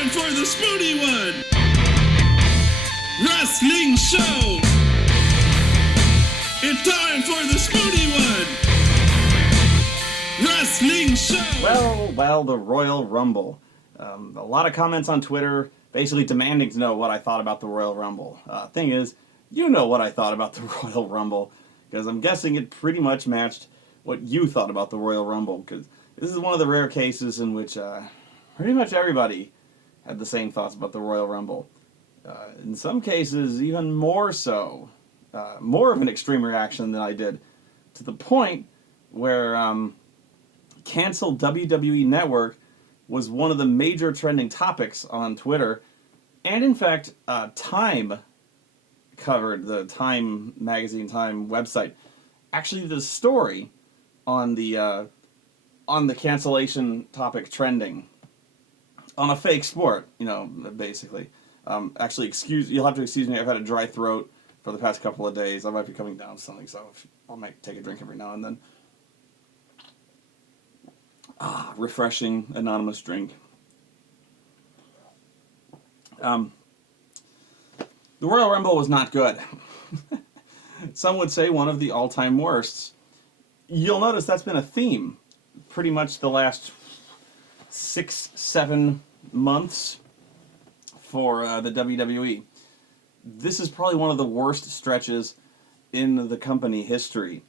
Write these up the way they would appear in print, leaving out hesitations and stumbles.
time for the Spoony One! Wrestling show! It's time for the Spoony One! Wrestling show! Well, the Royal Rumble. A lot of comments on Twitter basically demanding to know what I thought about the Royal Rumble. Thing is, you know what I thought about the Royal Rumble, because I'm guessing it pretty much matched what you thought about the Royal Rumble, because this is one of the rare cases in which pretty much everybody had the same thoughts about the Royal Rumble. In some cases, even more so. More of an extreme reaction than I did, to the point where canceled WWE Network was one of the major trending topics on Twitter, and in fact, Time covered, the Time magazine, Time website, actually did a story on the cancellation topic trending on a fake sport, basically. Actually, you'll have to excuse me, I've had a dry throat for the past couple of days. I might be coming down with something, so I might take a drink every now and then. Refreshing, anonymous drink. The Royal Rumble was not good. Some would say one of the all-time worsts. You'll notice that's been a theme pretty much the last 6-7 months for the WWE. This is probably one of the worst stretches in the company history.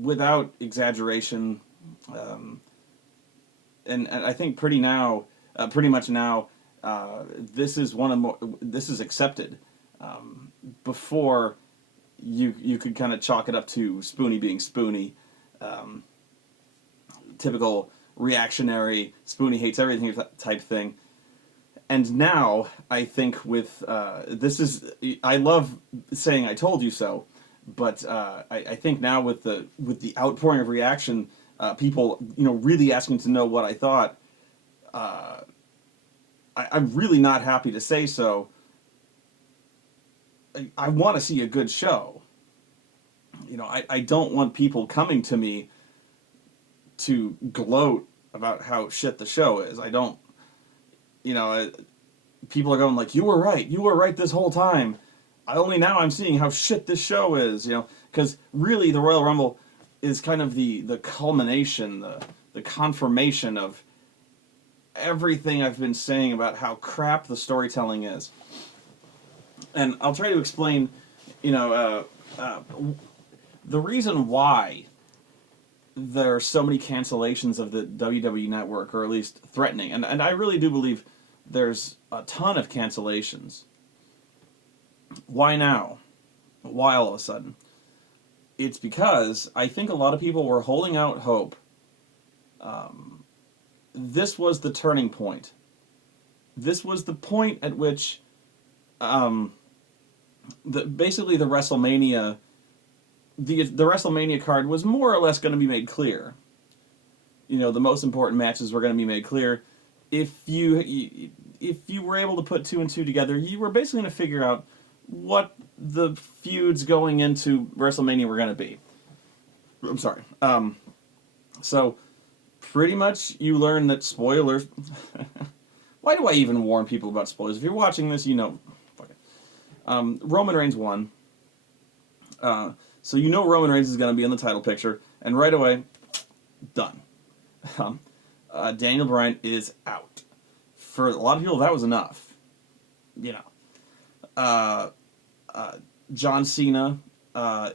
Without exaggeration, and I think pretty much now, this is accepted. Before you could kind of chalk it up to Spoony being Spoony, typical reactionary Spoony hates everything type thing. And now I think with I love saying I told you so. But I think now with the outpouring of reaction, people really asking to know what I thought, I'm really not happy to say so. I want to see a good show. I don't want people coming to me to gloat about how shit the show is. I don't. People are going like, you were right this whole time. I'm seeing how shit this show is, because really the Royal Rumble is kind of the culmination, the confirmation of everything I've been saying about how crap the storytelling is. And I'll try to explain, the reason why there are so many cancellations of the WWE Network, or at least threatening, and I really do believe there's a ton of cancellations. Why now? Why all of a sudden? It's because I think a lot of people were holding out hope. This was the turning point. This was the point at which basically the WrestleMania card was more or less going to be made clear. The most important matches were going to be made clear. If you were able to put 2 and 2 together, you were basically going to figure out what the feuds going into WrestleMania were going to be. I'm sorry. So, pretty much you learn that spoilers... Why do I even warn people about spoilers? If you're watching this, fuck it. Roman Reigns won. So Roman Reigns is going to be in the title picture, and right away, done. Daniel Bryan is out. For a lot of people, that was enough. John Cena,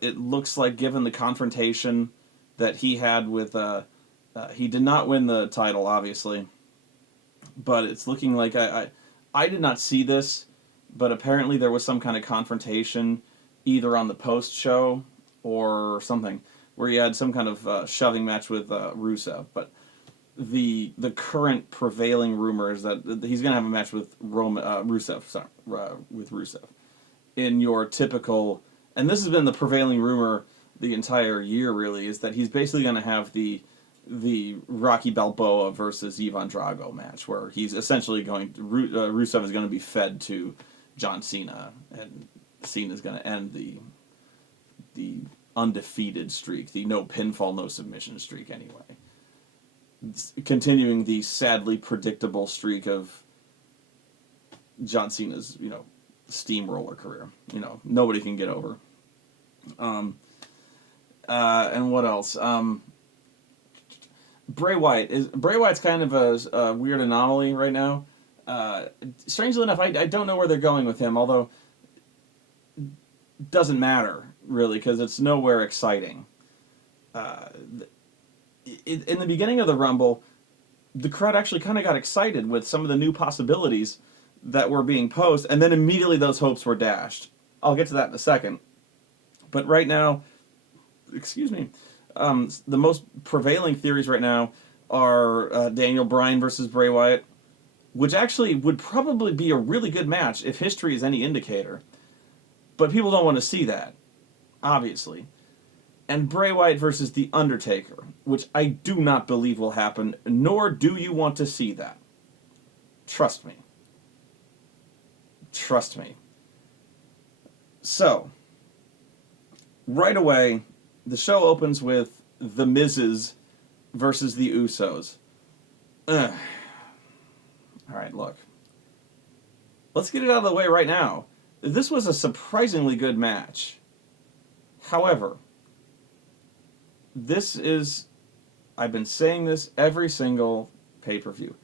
it looks like, given the confrontation that he had with, he did not win the title, obviously, but it's looking like, I did not see this, but apparently there was some kind of confrontation, either on the post-show or something, where he had some kind of shoving match with Rusev, but the current prevailing rumor is that he's going to have a match with Rusev, with Rusev. In your typical, and this has been the prevailing rumor the entire year, really, is that he's basically going to have the Rocky Balboa versus Ivan Drago match, where he's essentially Rusev is going to be fed to John Cena, and Cena's going to end the undefeated streak, the no pinfall, no submission streak, anyway. continuing the sadly predictable streak of John Cena's, steamroller career. Nobody can get over. And what else? Bray Wyatt's kind of a weird anomaly right now. Strangely enough, I don't know where they're going with him, although it doesn't matter really because it's nowhere exciting. In the beginning of the Rumble, the crowd actually kind of got excited with some of the new possibilities that were being posed, and then immediately those hopes were dashed. I'll get to that in a second. But right now, excuse me, the most prevailing theories right now are Daniel Bryan versus Bray Wyatt, which actually would probably be a really good match if history is any indicator. But people don't want to see that, obviously. And Bray Wyatt versus The Undertaker, which I do not believe will happen, nor do you want to see that. Trust me. Trust me. So, right away, the show opens with The Miz's versus the Usos. Ugh. Alright, look. Let's get it out of the way right now. This was a surprisingly good match. However, I've been saying this every single pay-per-view.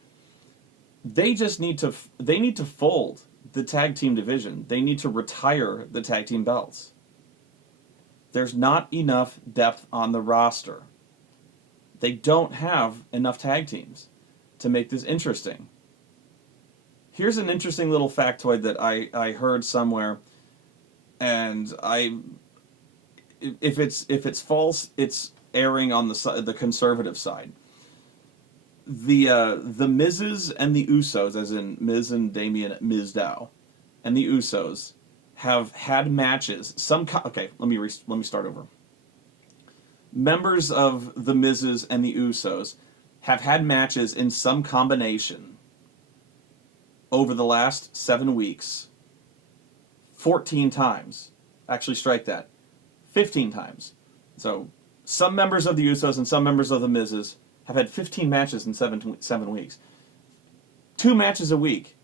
They need to fold the tag team division. They need to retire the tag team belts. There's not enough depth on the roster. They don't have enough tag teams to make this interesting. Here's an interesting little factoid that I heard somewhere, and if it's false, it's erring on the conservative side. The Miz's and the Usos, as in Miz and Damien Mizdow, and the Usos have had matches. Okay, let me start over. Members of the Miz's and the Usos have had matches in some combination over the last 7 weeks 14 times. Actually, strike that. 15 times. So, some members of the Usos and some members of the Miz's have had 15 matches in 7 weeks. 2 matches a week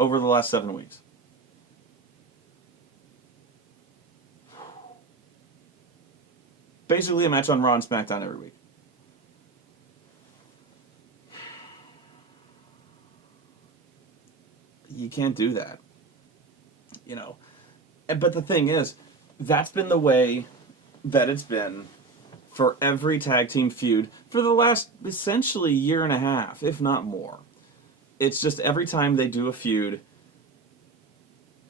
over the last 7 weeks. Basically a match on Raw and SmackDown every week. You can't do that. But the thing is, that's been the way that it's been for every tag team feud for the last essentially year and a half, if not more. It's just every time they do a feud,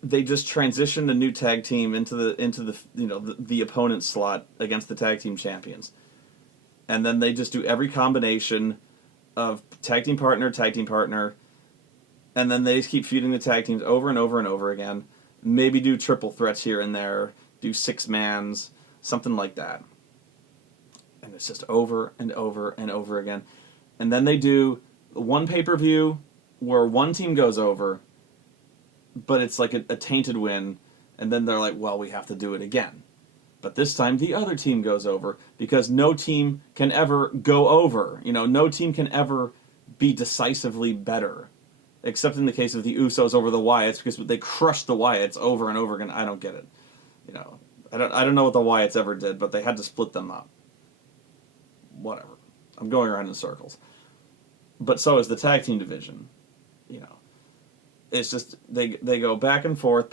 they just transition a new tag team into the opponent's slot against the tag team champions. And then they just do every combination of tag team partner, and then they just keep feuding the tag teams over and over and over again. Maybe do triple threats here and there, do 6-mans, something like that. And it's just over and over and over again. And then they do one pay-per-view where one team goes over, but it's like a tainted win, and then they're like, well, we have to do it again. But this time the other team goes over, because no team can ever go over. No team can ever be decisively better. Except in the case of the Usos over the Wyatts, because they crushed the Wyatts over and over again. I don't get it. I don't know what the Wyatts ever did, but they had to split them up. Whatever. I'm going around in circles. But so is the tag team division. It's just they go back and forth.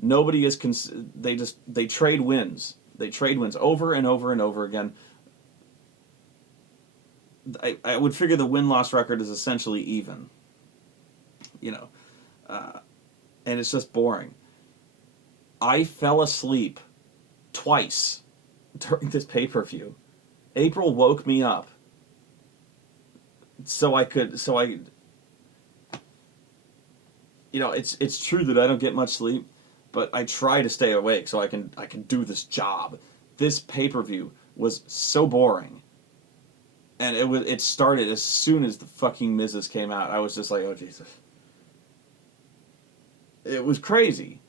Nobody is they trade wins. They trade wins over and over and over again. I would figure the win-loss record is essentially even. And it's just boring. I fell asleep twice during this pay-per-view. April woke me up so I it's true that I don't get much sleep, but I try to stay awake so I can do this job. This pay-per-view was so boring. And it started as soon as the fucking Miz's came out. I was just like, oh Jesus. It was crazy.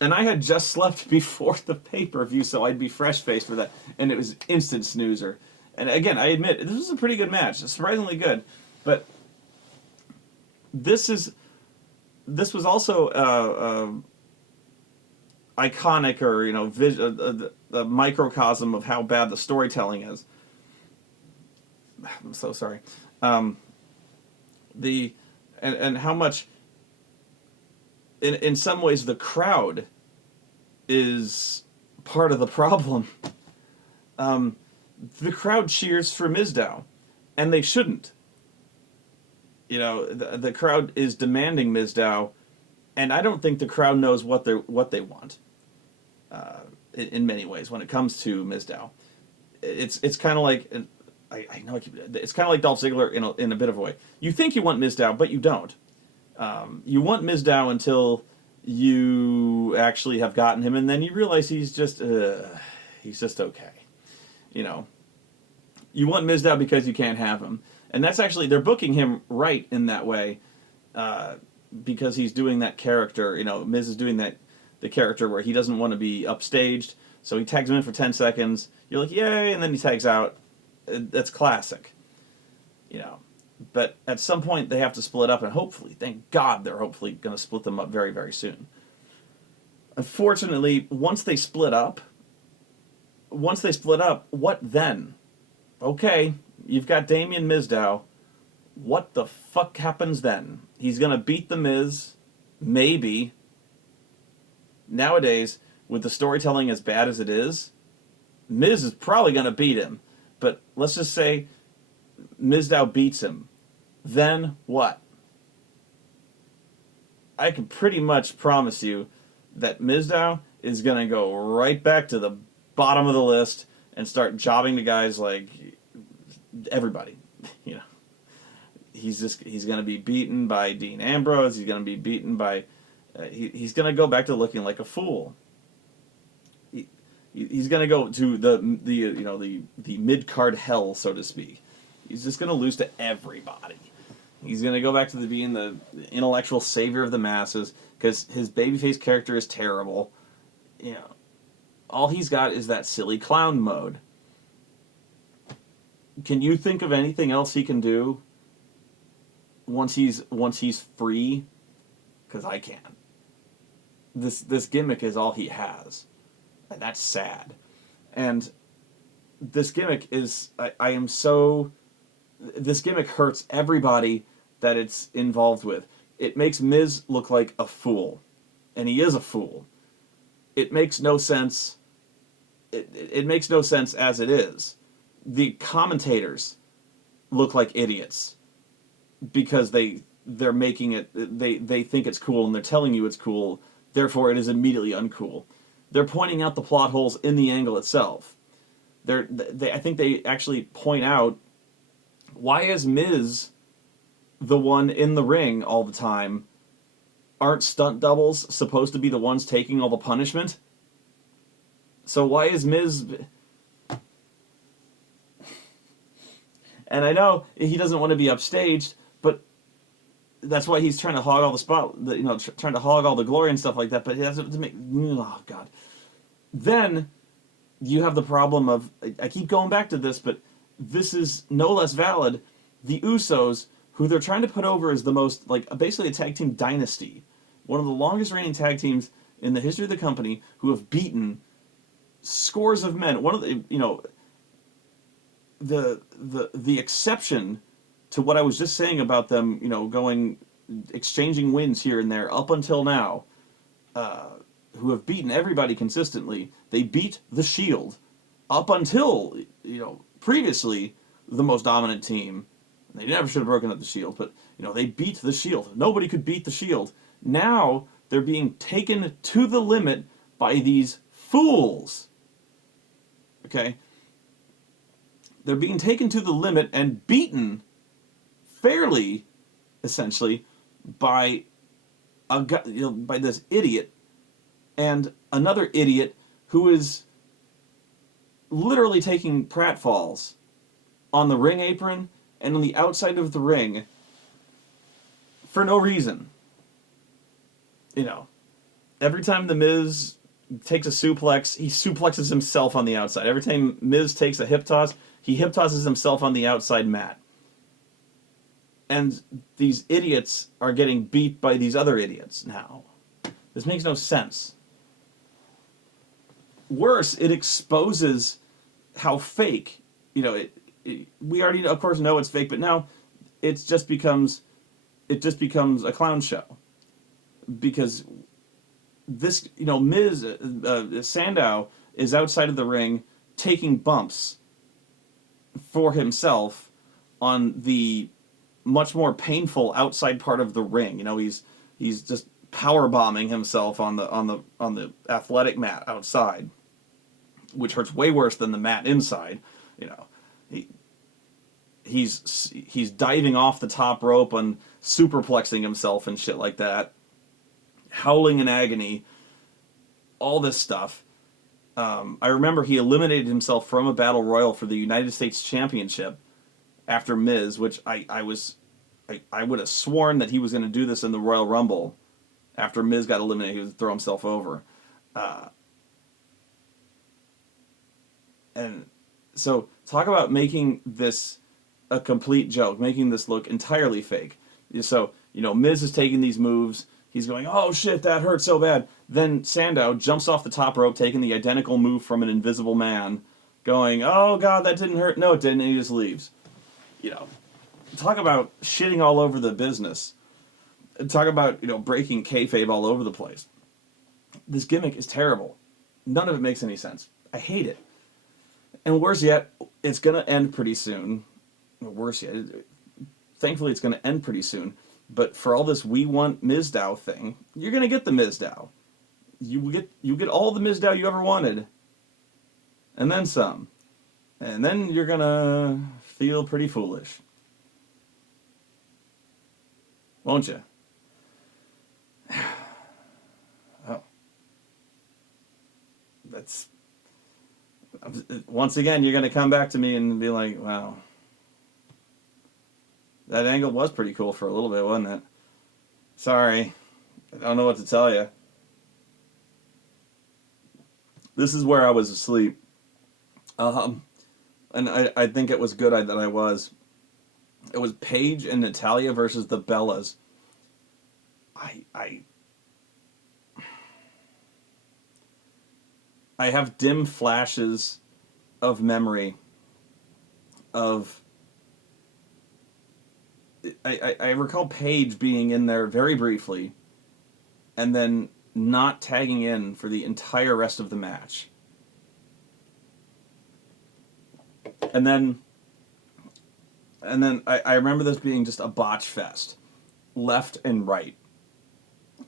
And I had just slept before the pay-per-view, so I'd be fresh-faced for that. And it was instant snoozer. And again, I admit, this was a pretty good match. Surprisingly good. But this was also iconic, or a microcosm of how bad the storytelling is. I'm so sorry. And how much, in some ways, the crowd is part of the problem. The crowd cheers for Mizdow, and they shouldn't. The crowd is demanding Mizdow, and I don't think the crowd knows what they want. In many ways, when it comes to Mizdow, it's kind of like, I know it's kind of like Dolph Ziggler in a bit of a way. You think you want Mizdow, but you don't. You want Mizdow until you actually have gotten him, and then you realize he's just okay. You want Mizdow because you can't have him. And that's actually, they're booking him right in that way, because he's doing that character. Miz is doing the character where he doesn't want to be upstaged, so he tags him in for 10 seconds. You're like, yay, and then he tags out. That's classic. But at some point they have to split up, and hopefully, thank God, they're hopefully going to split them up very, very soon. Unfortunately, once they split up, what then? Okay, you've got Damien Mizdow. What the fuck happens then? He's going to beat The Miz, maybe. Nowadays, with the storytelling as bad as it is, Miz is probably going to beat him. But let's just say Mizdow beats him. Then what? I can pretty much promise you that Mizdow is going to go right back to the bottom of the list and start jobbing to guys like everybody. He's going to be beaten by Dean Ambrose. He's going to be beaten by he's going to go back to looking like a fool. He's going to go to the mid-card hell, so to speak. He's just going to lose to everybody. He's going to go back to being the intellectual savior of the masses, because his babyface character is terrible. All he's got is that silly clown mode. Can you think of anything else he can do once he's free? Because I can't. This gimmick is all he has. And that's sad. And this gimmick is, this gimmick hurts everybody that it's involved with. It makes Miz look like a fool. And he is a fool. It makes no sense. It makes no sense as it is. The commentators look like idiots because they're making it, they think it's cool, and they're telling you it's cool, therefore it is immediately uncool. They're pointing out the plot holes in the angle itself. I think they actually point out, why is Miz the one in the ring all the time? Aren't stunt doubles supposed to be the ones taking all the punishment? So why is Miz... And I know he doesn't want to be upstaged, but that's why he's trying to hog all the spot, trying to hog all the glory and stuff like that. But he has to make, oh god. Then you have the problem of, I keep going back to this, but this is no less valid. The Usos, who they're trying to put over as the most, basically a tag team dynasty, one of the longest reigning tag teams in the history of the company, who have beaten scores of men. One of the exception to what I was just saying about them, exchanging wins here and there up until now, who have beaten everybody consistently. They beat the Shield up until, previously the most dominant team. They never should have broken up the Shield, but, they beat the Shield. Nobody could beat the Shield. Now they're being taken to the limit by these fools. Okay? They're being taken to the limit and beaten fairly, essentially, by by this idiot and another idiot who is literally taking pratfalls on the ring apron and on the outside of the ring for no reason. Every time the Miz takes a suplex, he suplexes himself on the outside. Every time Miz takes a hip toss, he hip tosses himself on the outside mat. And these idiots are getting beat by these other idiots now. This makes no sense. Worse, it exposes how fake, we already, of course, know it's fake, but now it just becomes a clown show. Because this, Miz, Sandow is outside of the ring taking bumps for himself on the much more painful outside part of the ring. He's just power bombing himself on the athletic mat outside, which hurts way worse than the mat inside. He's diving off the top rope and superplexing himself and shit like that, howling in agony, all this stuff. I remember he eliminated himself from a battle royal for the United States Championship after Miz, which I would have sworn that he was going to do this in the Royal Rumble. After Miz got eliminated, he would throw himself over. And so, talk about making this a complete joke, making this look entirely fake. So, Miz is taking these moves. He's going, oh shit, that hurt so bad. Then Sandow jumps off the top rope, taking the identical move from an invisible man, going, oh god, that didn't hurt. No, it didn't, and he just leaves. Talk about shitting all over the business. Talk about, breaking kayfabe all over the place. This gimmick is terrible. None of it makes any sense. I hate it. And worse yet, it's going to end pretty soon. Worse yet, thankfully it's going to end pretty soon. But for all this we want Mizdow thing, you're going to get the Mizdow. You get all the Mizdow you ever wanted. And then some. And then you're going to feel pretty foolish. Won't you? Oh. That's... Once again, you're going to come back to me and be like, wow. That angle was pretty cool for a little bit, wasn't it? Sorry. I don't know what to tell you. This is where I was asleep. And I think it was good that I was. It was Paige and Natalya versus the Bellas. I have dim flashes of memory of... I recall Paige being in there very briefly and then not tagging in for the entire rest of the match. And then I remember this being just a botch fest, left and right.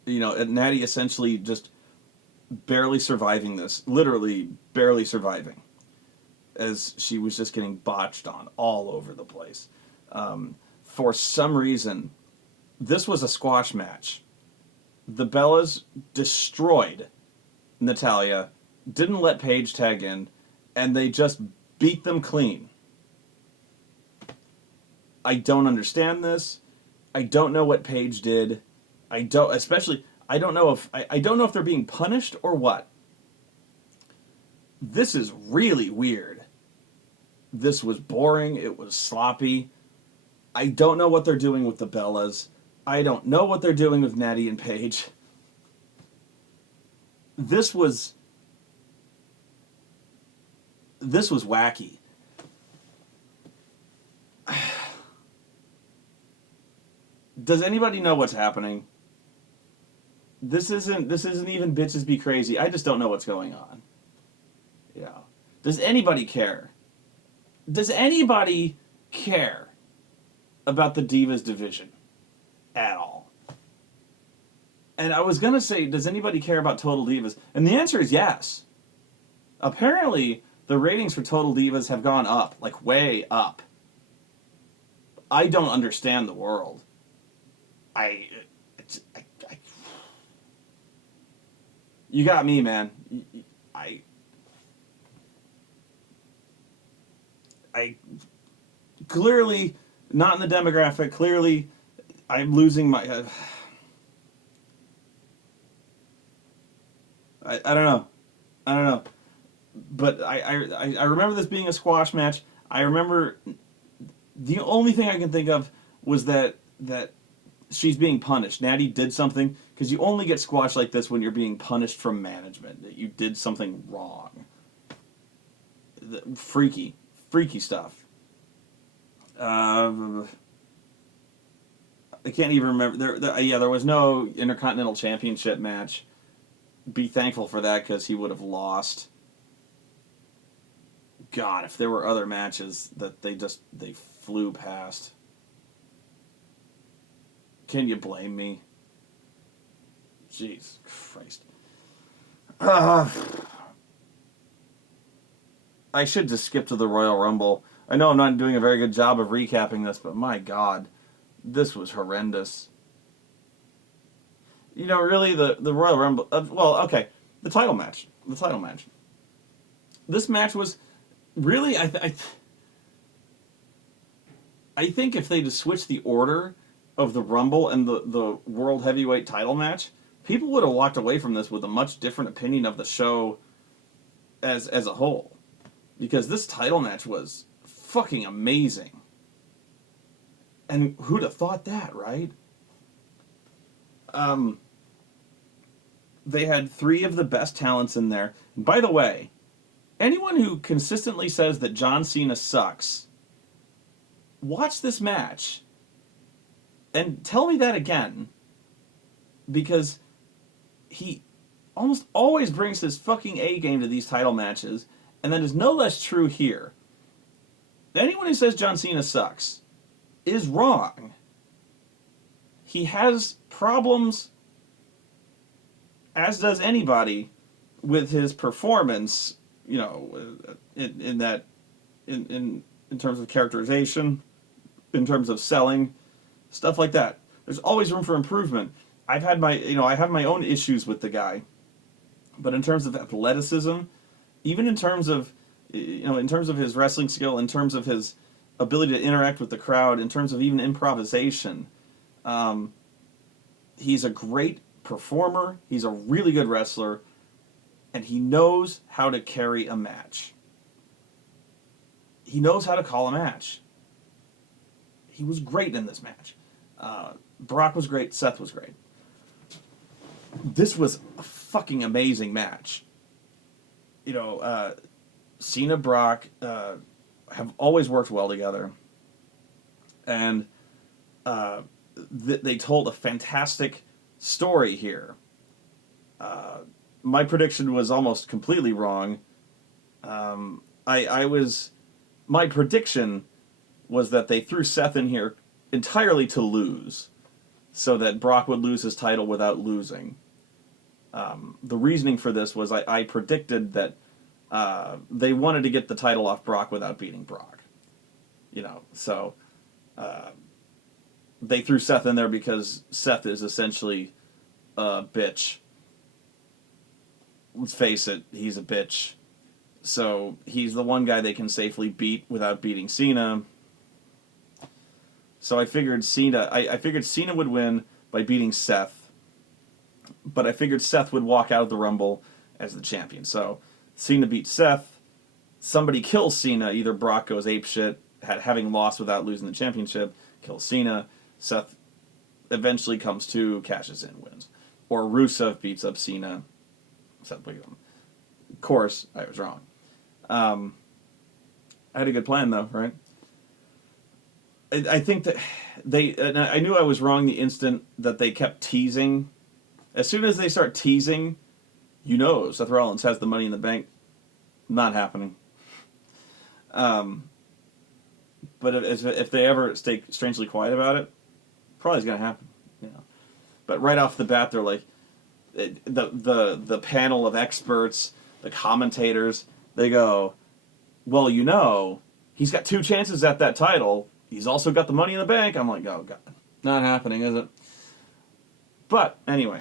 Natty essentially just barely surviving this, literally barely surviving, as she was just getting botched on all over the place. For some reason, this was a squash match. The Bellas destroyed Natalya, didn't let Paige tag in, and they just beat them clean. I don't understand this. I don't know what Paige did. I don't know if they're being punished or what. This is really weird. This was boring. It was sloppy. I don't know what they're doing with the Bellas. I don't know what they're doing with Natty and Paige. This was wacky. Does anybody know what's happening? This isn't even Bitches Be Crazy. I just don't know what's going on. Yeah. Does anybody care? Does anybody care about the Divas division at all? And I was going to say, does anybody care about Total Divas? And the answer is yes. Apparently, the ratings for Total Divas have gone up, like way up. I don't understand the world. You got me, man. I clearly not in the demographic. Clearly, I'm losing my... I don't know. I don't know. But I remember this being a squash match. I remember the only thing I can think of was that she's being punished. Natty did something, because you only get squash like this when you're being punished from management, that you did something wrong. Freaky stuff. I can't even remember. There was no Intercontinental Championship match. Be thankful for that, because he would have lost. God, if there were other matches that they flew past. Can you blame me? Jeez Christ. I should just skip to the Royal Rumble. I know I'm not doing a very good job of recapping this, but my God, this was horrendous. You know, really, the Royal Rumble... okay, the title match. This match was... Really, I think if they just switched the order of the Rumble and the World Heavyweight title match, people would have walked away from this with a much different opinion of the show as a whole. Because this title match was fucking amazing. And who'd have thought that, right? They had 3 of the best talents in there. And by the way, anyone who consistently says that John Cena sucks, watch this match and tell me that again, because he almost always brings his fucking A game to these title matches, and that is no less true here. Anyone who says John Cena sucks is wrong. He has problems, as does anybody, with his performance, you know, in terms of characterization, in terms of selling, stuff like that. There's always room for improvement. I have my own issues with the guy, but in terms of athleticism, even in terms of his wrestling skill, in terms of his ability to interact with the crowd, in terms of even improvisation, he's a great performer. He's a really good wrestler, and he knows how to carry a match. He knows how to call a match. He was great in this match. Brock was great. Seth was great. This was a fucking amazing match. You know, Cena, Brock have always worked well together. And they told a fantastic story here. My prediction was almost completely wrong. My prediction was that they threw Seth in here entirely to lose, so that Brock would lose his title without losing. The reasoning for this was I predicted that they wanted to get the title off Brock without beating Brock. You know, so they threw Seth in there because Seth is essentially a bitch. Let's face it, he's a bitch. So he's the one guy they can safely beat without beating Cena. So I figured Cena would win by beating Seth, but I figured Seth would walk out of the Rumble as the champion. So Cena beats Seth. Somebody kills Cena. Either Brock goes apeshit, having lost without losing the championship, kills Cena. Seth eventually comes to, cashes in, wins. Or Rusev beats up Cena. Seth beats him. Of course, I was wrong. I had a good plan, though, right? I think that I knew I was wrong the instant that they kept teasing. As soon as they start teasing, you know Seth Rollins has the Money in the Bank. Not happening. But if they ever stay strangely quiet about it, probably is going to happen. You know. But right off the bat, they're like, the panel of experts, the commentators, they go, well, you know, he's got 2 chances at that title. He's also got the Money in the Bank. I'm like, oh, God. Not happening, is it? But, anyway.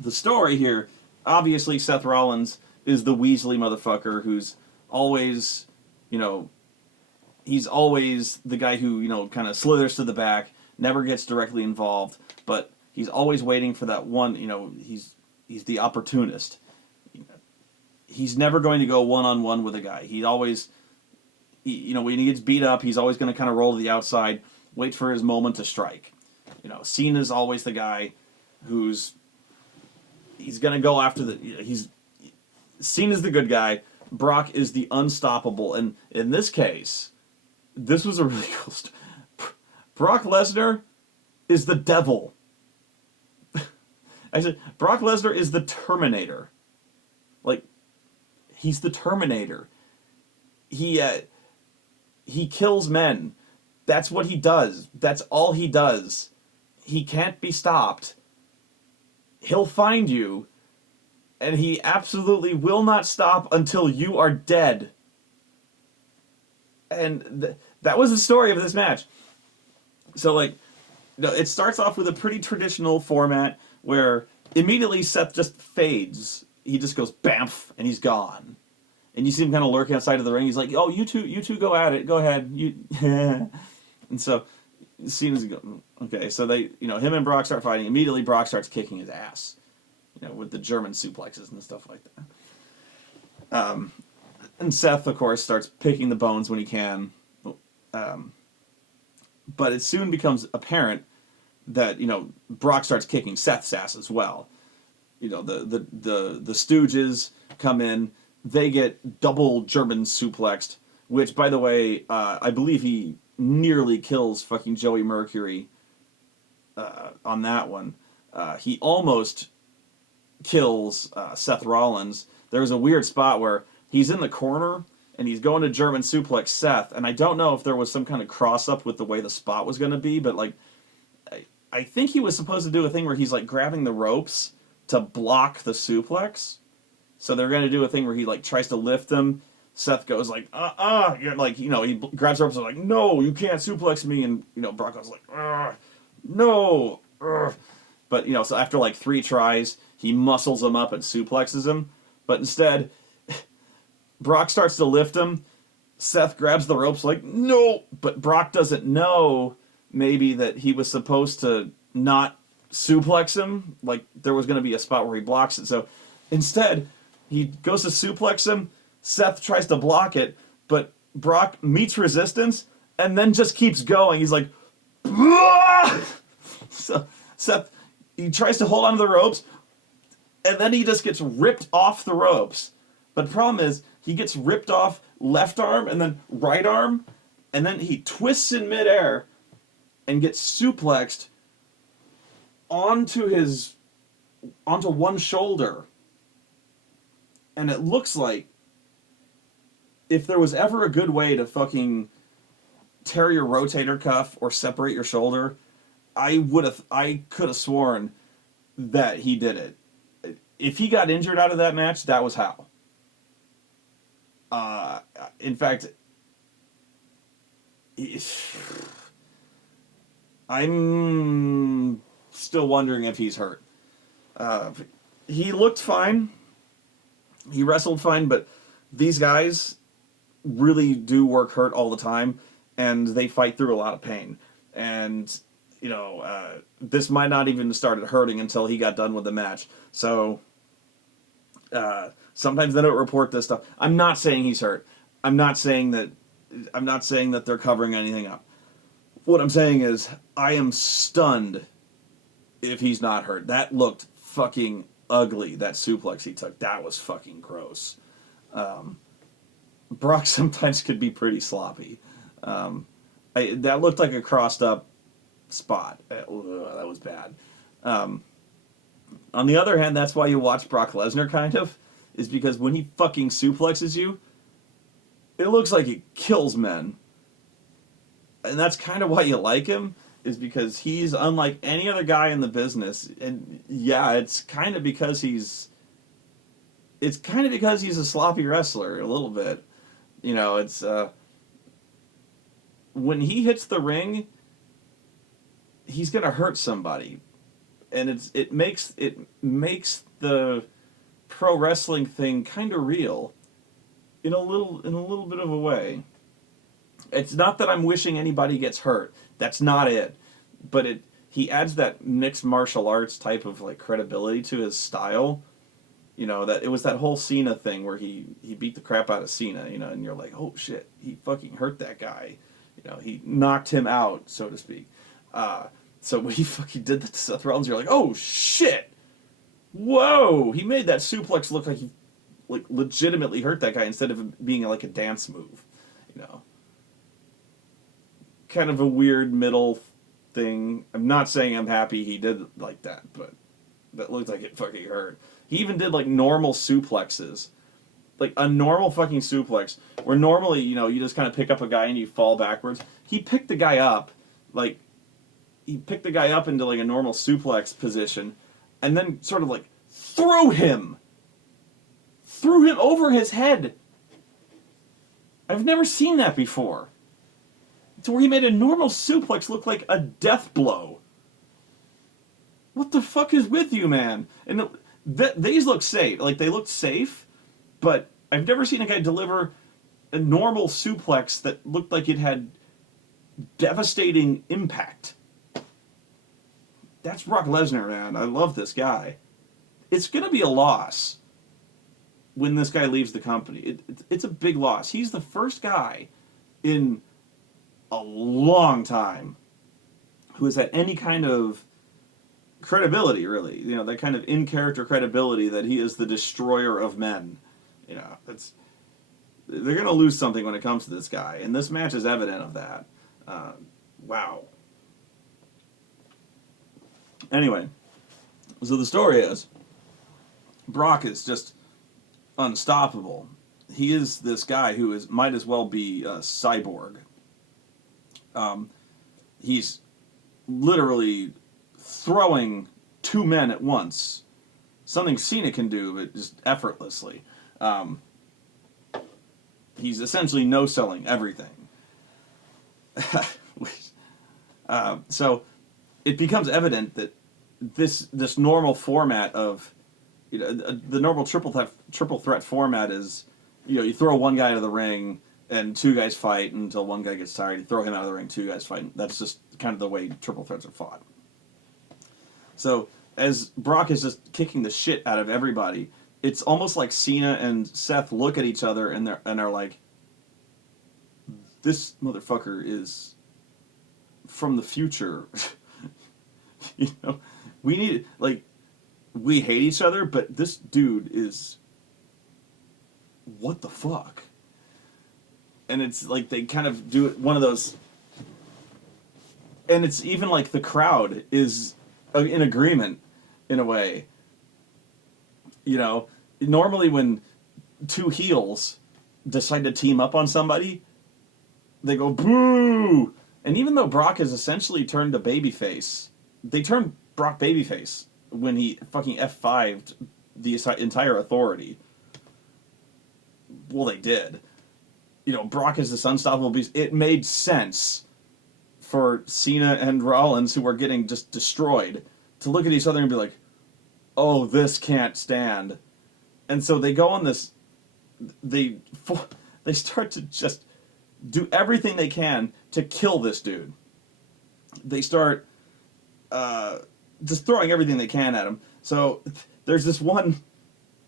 The story here, obviously Seth Rollins is the Weasley motherfucker who's always, you know, he's always the guy who, you know, kind of slithers to the back, never gets directly involved, but he's always waiting for that one, you know, he's he's the opportunist. He's never going to go one-on-one with a guy. When he gets beat up, he's always going to kind of roll to the outside, wait for his moment to strike. Cena's always the guy he's going to go after Cena's the good guy. Brock is the unstoppable. And in this case, this was a really cool story. Brock Lesnar is the devil. I said, Brock Lesnar is the Terminator. Like, he's the Terminator. He kills men. That's what he does. That's all he does. He can't be stopped. He'll find you, and he absolutely will not stop until you are dead. And that was the story of this match. So, it starts off with a pretty traditional format where immediately Seth just fades. He just goes bamf, and he's gone. And you see him kind of lurking outside of the ring. He's like, "Oh, you two go at it. Go ahead." And so Cena's going, okay. So they, him and Brock start fighting. Immediately, Brock starts kicking his ass, with the German suplexes and stuff like that. And Seth, of course, starts picking the bones when he can. But it soon becomes apparent that Brock starts kicking Seth's ass as well. The Stooges come in. They get double German suplexed, which, by the way, I believe he nearly kills fucking Joey Mercury on that one. He almost kills Seth Rollins. There's a weird spot where he's in the corner and he's going to German suplex Seth, and I don't know if there was some kind of cross-up with the way the spot was going to be, but I think he was supposed to do a thing where he's grabbing the ropes to block the suplex. So they're going to do a thing where he tries to lift them. Seth goes he grabs the ropes and like, "No, you can't suplex me." And Brock goes like, "No." But so after 3 tries, he muscles him up and suplexes him. But instead, Brock starts to lift him. Seth grabs the ropes like, "No," but Brock doesn't know maybe that he was supposed to not suplex him. There was going to be a spot where he blocks it. So instead, he goes to suplex him. Seth tries to block it, but Brock meets resistance and then just keeps going. He's like, "Ah!" So Seth, he tries to hold onto the ropes, and then he just gets ripped off the ropes. But the problem is, he gets ripped off left arm and then right arm, and then he twists in midair and gets suplexed onto one shoulder. And it looks like if there was ever a good way to fucking tear your rotator cuff or separate your shoulder, I could have sworn that he did it. If he got injured out of that match, that was how. In fact, I'm still wondering if he's hurt. He looked fine. He wrestled fine, but these guys really do work hurt all the time, and they fight through a lot of pain. And, this might not even started hurting until he got done with the match. So, sometimes they don't report this stuff. I'm not saying he's hurt. I'm not saying that they're covering anything up. What I'm saying is, I am stunned if he's not hurt. That looked fucking ugly, that suplex he took. That was fucking gross. Brock sometimes could be pretty sloppy. That looked like a crossed up spot. That was bad. On the other hand, that's why you watch Brock Lesnar, kind of, is because when he fucking suplexes you, it looks like it kills men. And that's kind of why you like him, is because he's unlike any other guy in the business. And yeah, it's kind of because he's a sloppy wrestler a little bit. It's when he hits the ring, he's gonna hurt somebody, and it makes the pro wrestling thing kind of real in a little bit of a way. It's not that I'm wishing anybody gets hurt. That's not it. But he adds that mixed martial arts type of like credibility to his style. You know, that it was that whole Cena thing where he beat the crap out of Cena, you know, and you're like, oh shit, he fucking hurt that guy. You know, he knocked him out, so to speak. So when he fucking did that to Seth Rollins, you're like, oh shit, whoa, he made that suplex look like he like legitimately hurt that guy instead of being like a dance move, you know. Kind of a weird middle thing. I'm not saying I'm happy he did like that, but that looked like it fucking hurt. He even did like normal suplexes. Like a normal fucking suplex, where normally, you know, you just kind of pick up a guy and you fall backwards. He picked the guy up, like, he picked the guy up into like a normal suplex position, and then sort of like threw him over his head. I've never seen that before. To where he made a normal suplex look like a death blow. What the fuck is with you, man? And these look safe. Like, they looked safe, but I've never seen a guy deliver a normal suplex that looked like it had devastating impact. That's Brock Lesnar, man. I love this guy. It's going to be a loss when this guy leaves the company. It's a big loss. He's the first guy in a long time who has had any kind of credibility, really. You know, that kind of in-character credibility that he is the destroyer of men. You know, they're going to lose something when it comes to this guy, and this match is evident of that. Wow. Anyway, so the story is, Brock is just unstoppable. He is this guy who might as well be a cyborg. He's literally throwing two men at once. Something Cena can do, but just effortlessly. He's essentially no-selling everything. So it becomes evident that this normal format of, you know, the normal triple threat format is, you know, you throw one guy into the ring and two guys fight until one guy gets tired. You throw him out of the ring, two guys fight. That's just kind of the way triple threats are fought. So as Brock is just kicking the shit out of everybody, it's almost like Cena and Seth look at each other and are like, this motherfucker is from the future. You know, we hate each other, but this dude is, what the fuck? And it's like they kind of do one of those, and it's even like the crowd is in agreement in a way. You know, normally when two heels decide to team up on somebody, they go boo. And even though Brock has essentially turned to babyface, they turned Brock babyface when he fucking F5'd the entire Authority. Well, they did. You know, Brock is this unstoppable beast. It made sense for Cena and Rollins, who were getting just destroyed, to look at each other and be like, oh, this can't stand. And so they go on this, they start to just do everything they can to kill this dude. They start just throwing everything they can at him. So there's this one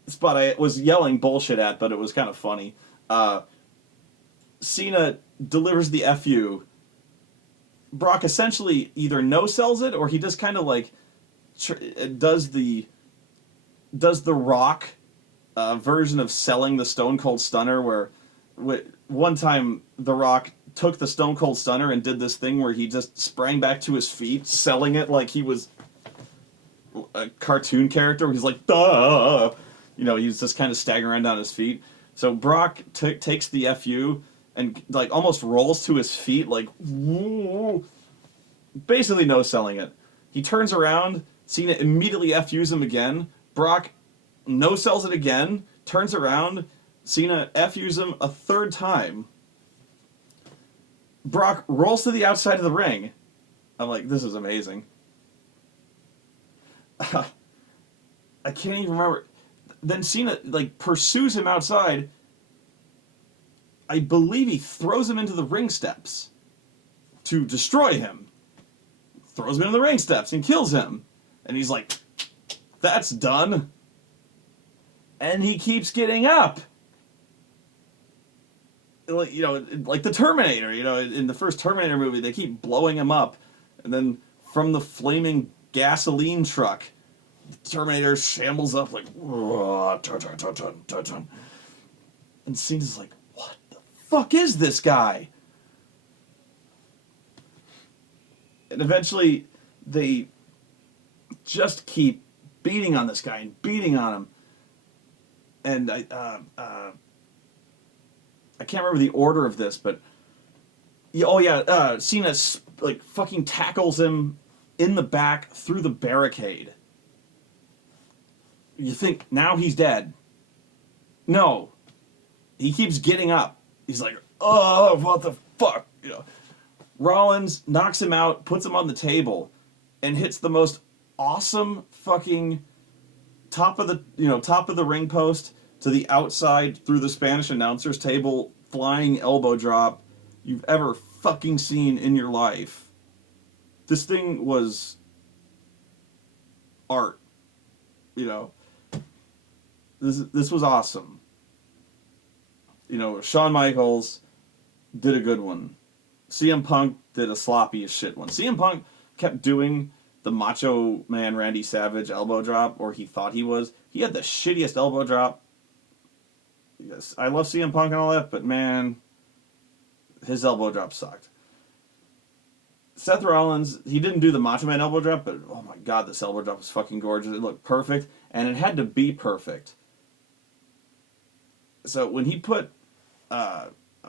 spot I was yelling bullshit at, but it was kind of funny. Cena delivers the FU. Brock essentially either no-sells it, or he just kind of like does the Rock version of selling the Stone Cold Stunner, where one time The Rock took the Stone Cold Stunner and did this thing where he just sprang back to his feet, selling it like he was a cartoon character, where he's like, duh! You know, he's just kind of staggering around on his feet. So Brock takes the FU and like almost rolls to his feet, like, woo, basically no-selling it. He turns around, Cena immediately FUs him again. Brock no-sells it again, turns around, Cena FUs him a third time. Brock rolls to the outside of the ring. I'm like, this is amazing. I can't even remember. Then Cena like pursues him outside. I believe he throws him into the ring steps to destroy him. throws him into the ring steps and kills him. And he's like, that's done. And he keeps getting up. Like, you know, like the Terminator, you know, in the first Terminator movie, they keep blowing him up. And then from the flaming gasoline truck, the Terminator shambles up like, and Cena's like, what the fuck is this guy? And eventually, they just keep beating on this guy and beating on him. And I can't remember the order of this, but Cena like fucking tackles him in the back through the barricade. You think now he's dead? No, he keeps getting up. He's like, oh, what the fuck, you know. Rollins knocks him out, puts him on the table, and hits the most awesome fucking top of the ring post to the outside through the Spanish announcer's table flying elbow drop you've ever fucking seen in your life. This thing was art. You know. This was awesome. You know, Shawn Michaels did a good one. CM Punk did a sloppy as shit one. CM Punk kept doing the Macho Man Randy Savage elbow drop, or he thought he was. He had the shittiest elbow drop. Yes, I love CM Punk and all that, but man, his elbow drop sucked. Seth Rollins, he didn't do the Macho Man elbow drop, but oh my god, this elbow drop was fucking gorgeous. It looked perfect, and it had to be perfect. So when he put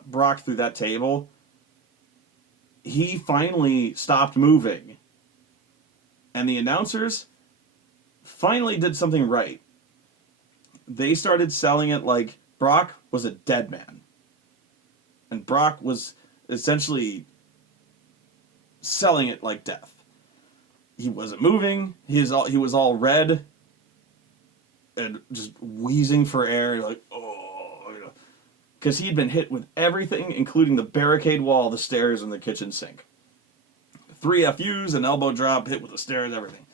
Brock through that table, he finally stopped moving. And the announcers finally did something right. They started selling it like Brock was a dead man. And Brock was essentially selling it like death. He wasn't moving. He was all red and just wheezing for air, like, oh, you know. Because he'd been hit with everything, including the barricade wall, the stairs, and the kitchen sink. 3 FUs, an elbow drop, hit with the stairs, everything.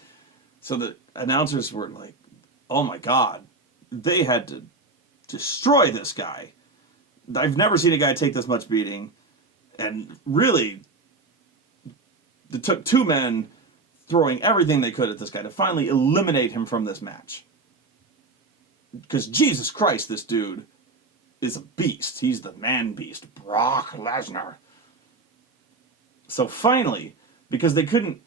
So the announcers were like, oh my god. They had to destroy this guy. I've never seen a guy take this much beating. And really, it took 2 men throwing everything they could at this guy to finally eliminate him from this match. Because Jesus Christ, this dude is a beast. He's the man beast, Brock Lesnar. So finally, because they couldn't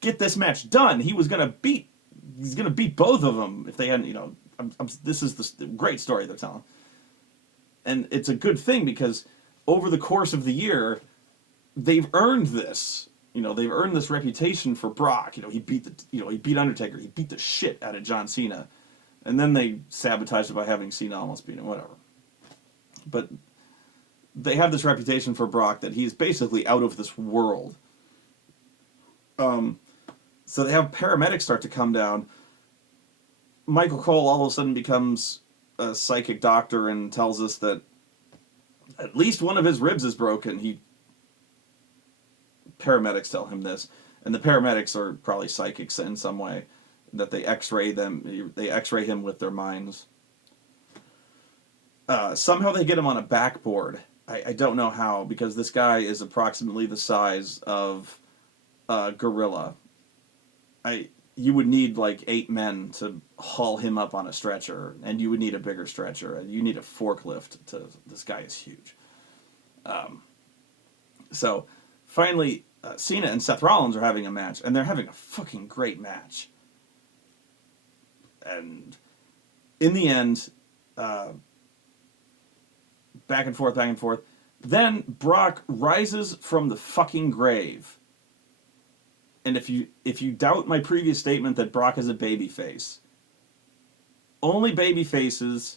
get this match done, he's gonna beat both of them if they hadn't, you know. This is the great story they're telling, and it's a good thing because over the course of the year, they've earned this. You know, they've earned this reputation for Brock. You know, he beat Undertaker. He beat the shit out of John Cena, and then they sabotaged it by having Cena almost beat him. Whatever, but they have this reputation for Brock that he's basically out of this world. So they have paramedics start to come down. Michael Cole all of a sudden becomes a psychic doctor and tells us that at least one of his ribs is broken. Paramedics tell him this, and the paramedics are probably psychics in some way, that they x-ray them. They x-ray him with their minds. Somehow they get him on a backboard. I don't know how, because this guy is approximately the size of a gorilla. You would need like 8 men to haul him up on a stretcher, and you would need a bigger stretcher, and you need a forklift. This guy is huge. So finally, Cena and Seth Rollins are having a match, and they're having a fucking great match. And in the end, back and forth. Then Brock rises from the fucking grave. And if you doubt my previous statement that Brock is a babyface, only babyfaces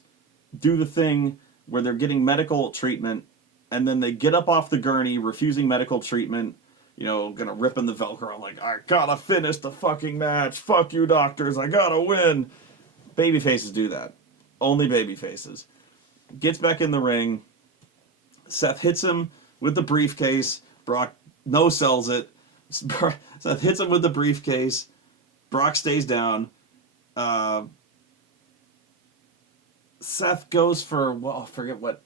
do the thing where they're getting medical treatment and then they get up off the gurney refusing medical treatment, you know, gonna rip in the Velcro, like, I gotta finish the fucking match, fuck you doctors, I gotta win. Babyfaces do that. Only babyfaces. Gets back in the ring. Seth hits him with the briefcase. Brock no-sells it. Seth hits him with the briefcase. Brock stays down. Seth goes for, well, I forget what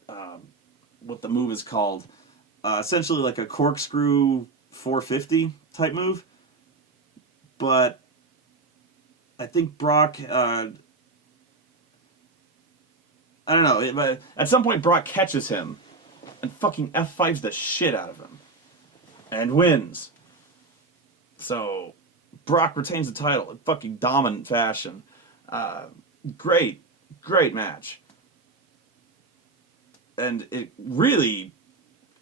the move is called. Essentially like a corkscrew 450 type move. But I think Brock, I don't know, but at some point Brock catches him and fucking F5s the shit out of him. And wins. So, Brock retains the title in fucking dominant fashion. Great match. And it really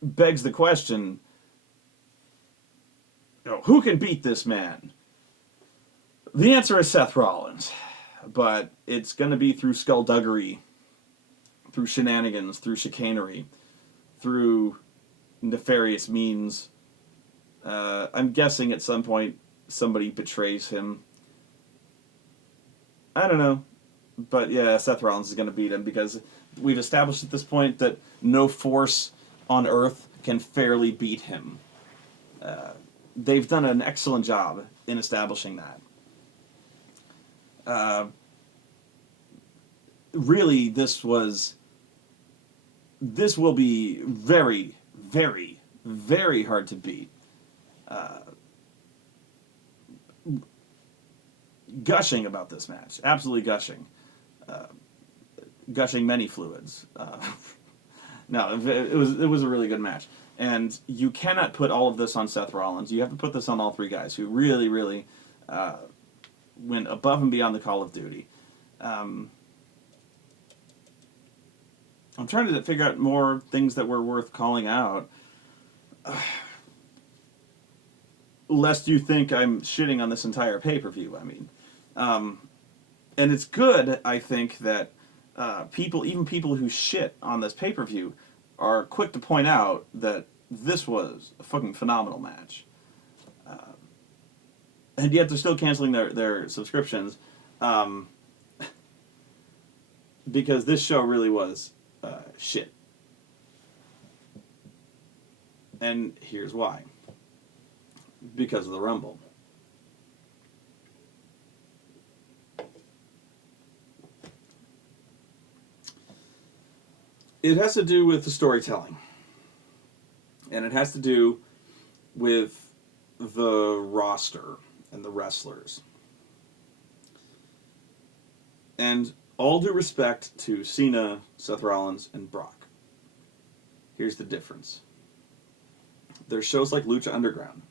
begs the question, who can beat this man? The answer is Seth Rollins. But it's going to be through skullduggery, through shenanigans, through chicanery, through nefarious means. I'm guessing at some point somebody betrays him. I don't know. But yeah, Seth Rollins is going to beat him because we've established at this point that no force on earth can fairly beat him. They've done an excellent job in establishing that. Really, this will be very, very, very hard to beat. Gushing about this match. Absolutely gushing. Gushing many fluids. No, it was a really good match. And you cannot put all of this on Seth Rollins. You have to put this on all three guys who really, really went above and beyond the call of duty. I'm trying to figure out more things that were worth calling out. Lest you think I'm shitting on this entire pay-per-view, I mean. And it's good, I think, that even people who shit on this pay-per-view are quick to point out that this was a fucking phenomenal match. And yet they're still canceling their subscriptions because this show really was shit. And here's why. Because of the Rumble. It has to do with the storytelling. And it has to do with the roster and the wrestlers. And all due respect to Cena, Seth Rollins, and Brock. Here's the difference. There's shows like Lucha Underground.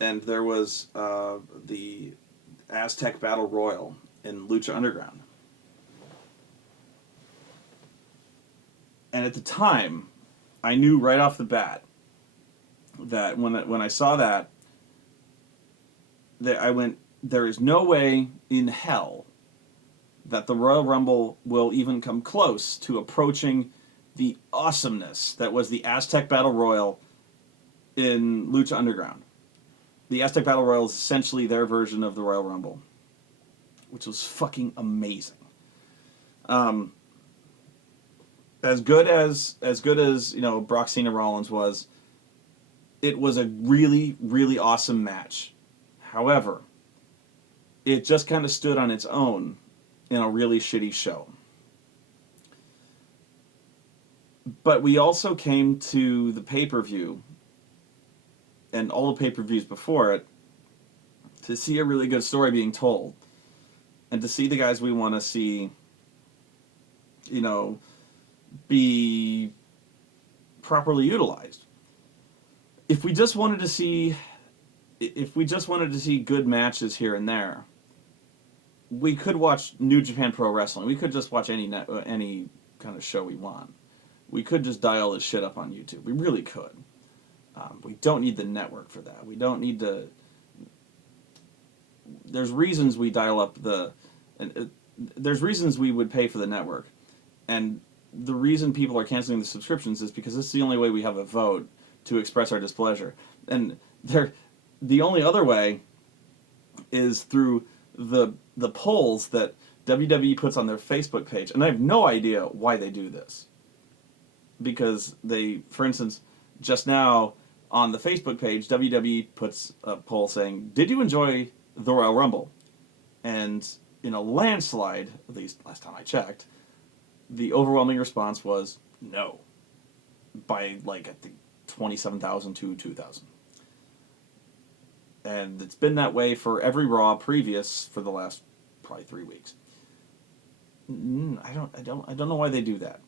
And there was the Aztec Battle Royal in Lucha Underground. And at the time, I knew right off the bat that when I saw that I went, there is no way in hell that the Royal Rumble will even come close to approaching the awesomeness that was the Aztec Battle Royal in Lucha Underground. The Aztec Battle Royal is essentially their version of the Royal Rumble, which was fucking amazing. As good as Brock, Cena, Rollins was, it was a really, really awesome match. However, it just kind of stood on its own in a really shitty show. But we also came to the pay-per-view and all the pay-per-views before it to see a really good story being told. And to see the guys we want to see, be properly utilized. If we just wanted to see good matches here and there, we could watch New Japan Pro Wrestling. We could just watch any kind of show we want. We could just dial this shit up on YouTube. We really could. We don't need the network for that. We don't need to. There's reasons we dial up there's reasons we would pay for the network, and the reason people are canceling the subscriptions is because it's the only way we have a vote to express our displeasure. And the only other way is through the polls that WWE puts on their Facebook page. And I have no idea why they do this. Because they, for instance, just now, on the Facebook page, WWE puts a poll saying, "Did you enjoy the Royal Rumble?" And in a landslide, at least last time I checked, the overwhelming response was no. By, like, I think 27,000 to 2,000. And it's been that way for every Raw previous for the last probably 3 weeks. I don't know why they do that.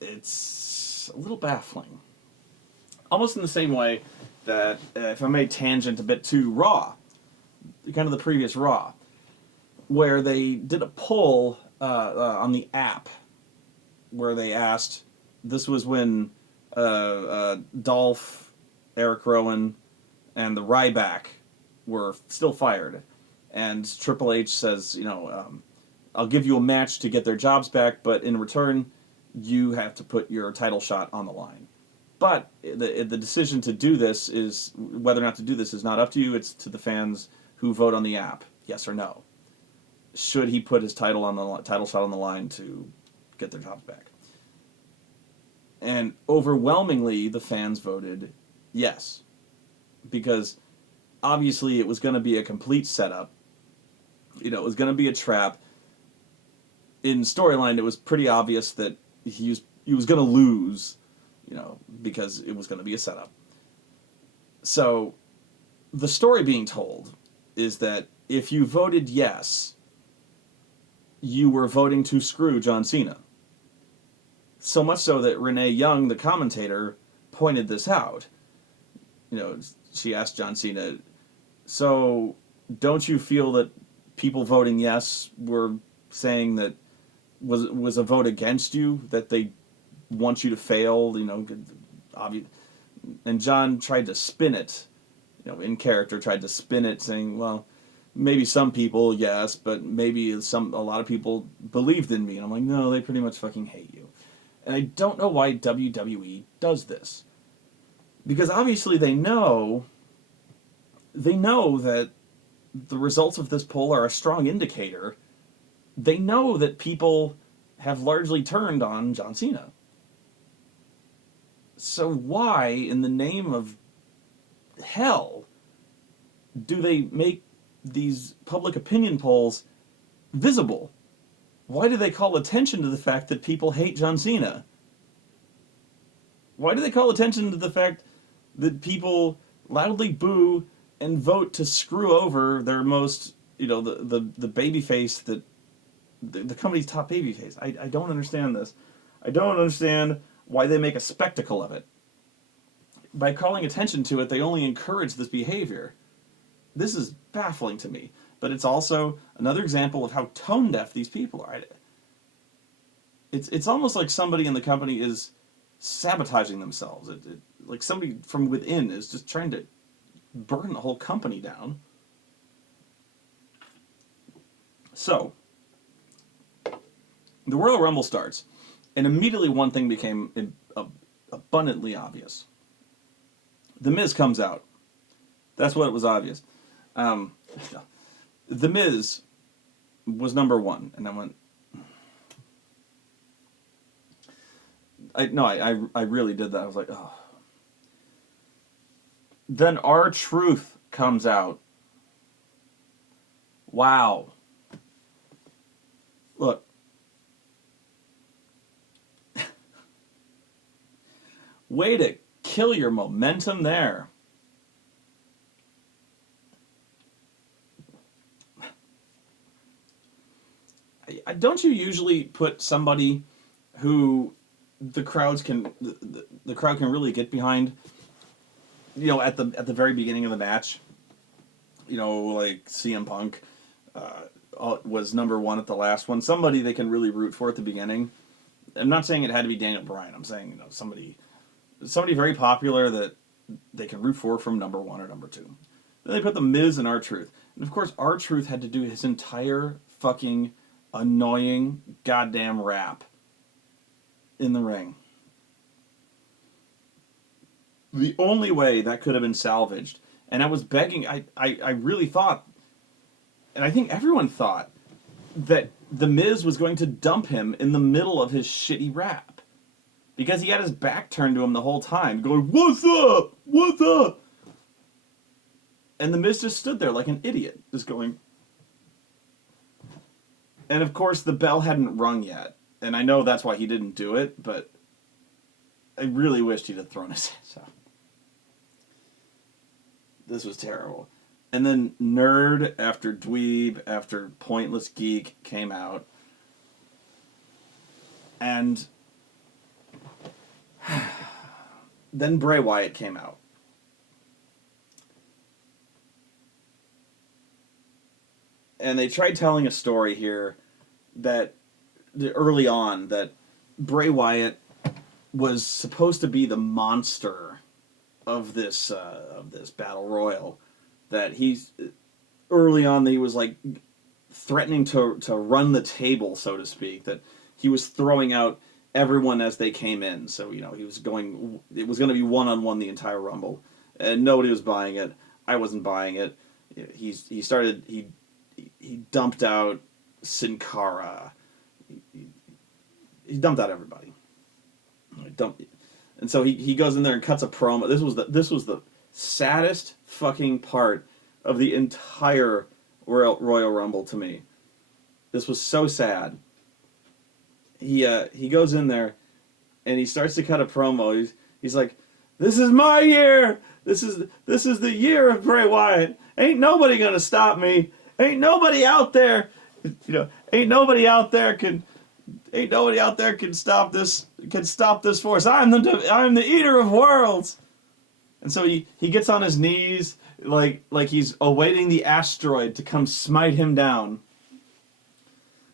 It's a little baffling. Almost in the same way that, if I may tangent a bit to Raw, kind of the previous Raw, where they did a poll on the app where they asked, this was when Dolph, Eric Rowan, and the Ryback were still fired. And Triple H says, I'll give you a match to get their jobs back, but in return, you have to put your title shot on the line. But the decision to do this is, whether or not to do this is not up to you, it's to the fans who vote on the app, yes or no. Should he put his title shot on the line to get their jobs back? And overwhelmingly, the fans voted yes. Because obviously it was going to be a complete setup. It was going to be a trap. In storyline, it was pretty obvious that he was going to lose, because it was going to be a setup. So the story being told is that if you voted yes, you were voting to screw John Cena. So much so that Renee Young, the commentator, pointed this out. She asked John Cena, so don't you feel that people voting yes were saying that was a vote against you, that they want you to fail, and John tried to spin it, in character, tried to spin it, saying, well, maybe some people, yes, but maybe a lot of people believed in me. And I'm like, no, they pretty much fucking hate you. And I don't know why WWE does this. Because obviously they know that the results of this poll are a strong indicator. They know that people have largely turned on John Cena. So why, in the name of hell, do they make these public opinion polls visible? Why do they call attention to the fact that people hate John Cena? Why do they call attention to the fact that people loudly boo and vote to screw over their most, the babyface, that the company's top babyface? I don't understand this. I don't understand why they make a spectacle of it. By calling attention to it, they only encourage this behavior. This is baffling to me. But it's also another example of how tone deaf these people are. It's almost like somebody in the company is sabotaging themselves. Like somebody from within is just trying to burn the whole company down. So, the Royal Rumble starts, and immediately one thing became abundantly obvious. The Miz comes out. That's what it was obvious. The Miz was number one, and I went, I really did that. I was like, oh. Then R-Truth comes out. Wow. Look. Way to kill your momentum there. Don't you usually put somebody who the crowd can really get behind, at the very beginning of the match? Like CM Punk was number one at the last one. Somebody they can really root for at the beginning. I'm not saying it had to be Daniel Bryan. I'm saying somebody very popular that they can root for from number one or number two. Then they put the Miz and R-Truth, and of course R-Truth had to do his entire fucking annoying goddamn rap in the ring. The only way that could have been salvaged, and I was begging, I really thought, and I think everyone thought, that the Miz was going to dump him in the middle of his shitty rap. because he had his back turned to him the whole time, going, "What's up? What's up?" And the Miz just stood there like an idiot, just going. And of course, the bell hadn't rung yet, and I know that's why he didn't do it, but I really wished he'd have thrown his hands out. This was terrible. And then nerd after dweeb after pointless geek came out. And then Bray Wyatt came out. And they tried telling a story here that early on that Bray Wyatt was supposed to be the monster of this battle royal. That he's early on he was like threatening to run the table, so to speak. That he was throwing out everyone as they came in. So he was going. It was going to be 1-on-1 the entire Rumble, and nobody was buying it. I wasn't buying it. He dumped out Sin Cara. He dumped out everybody. And so he goes in there and cuts a promo. This was the saddest fucking part of the entire Royal Rumble to me. This was so sad. He goes in there and he starts to cut a promo. He's like, "This is my year. This is the year of Bray Wyatt. Ain't nobody gonna stop me. Ain't nobody out there, ain't nobody out there can stop this force. I'm the eater of worlds." And so he gets on his knees like he's awaiting the asteroid to come smite him down.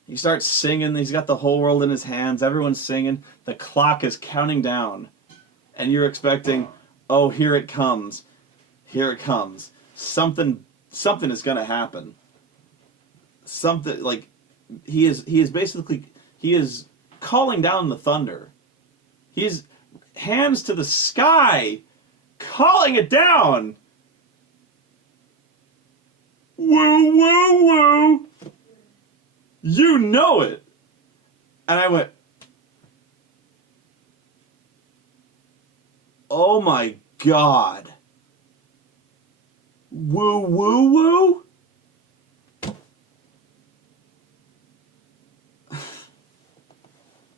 He starts singing. He's got the whole world in his hands. Everyone's singing. The clock is counting down. And you're expecting, oh, here it comes. Here it comes. Something is going to happen. Something like he is calling down the thunder. He is hands to the sky, calling it down. Woo, woo, woo. You know it. And I went, oh my God. Woo, woo, woo.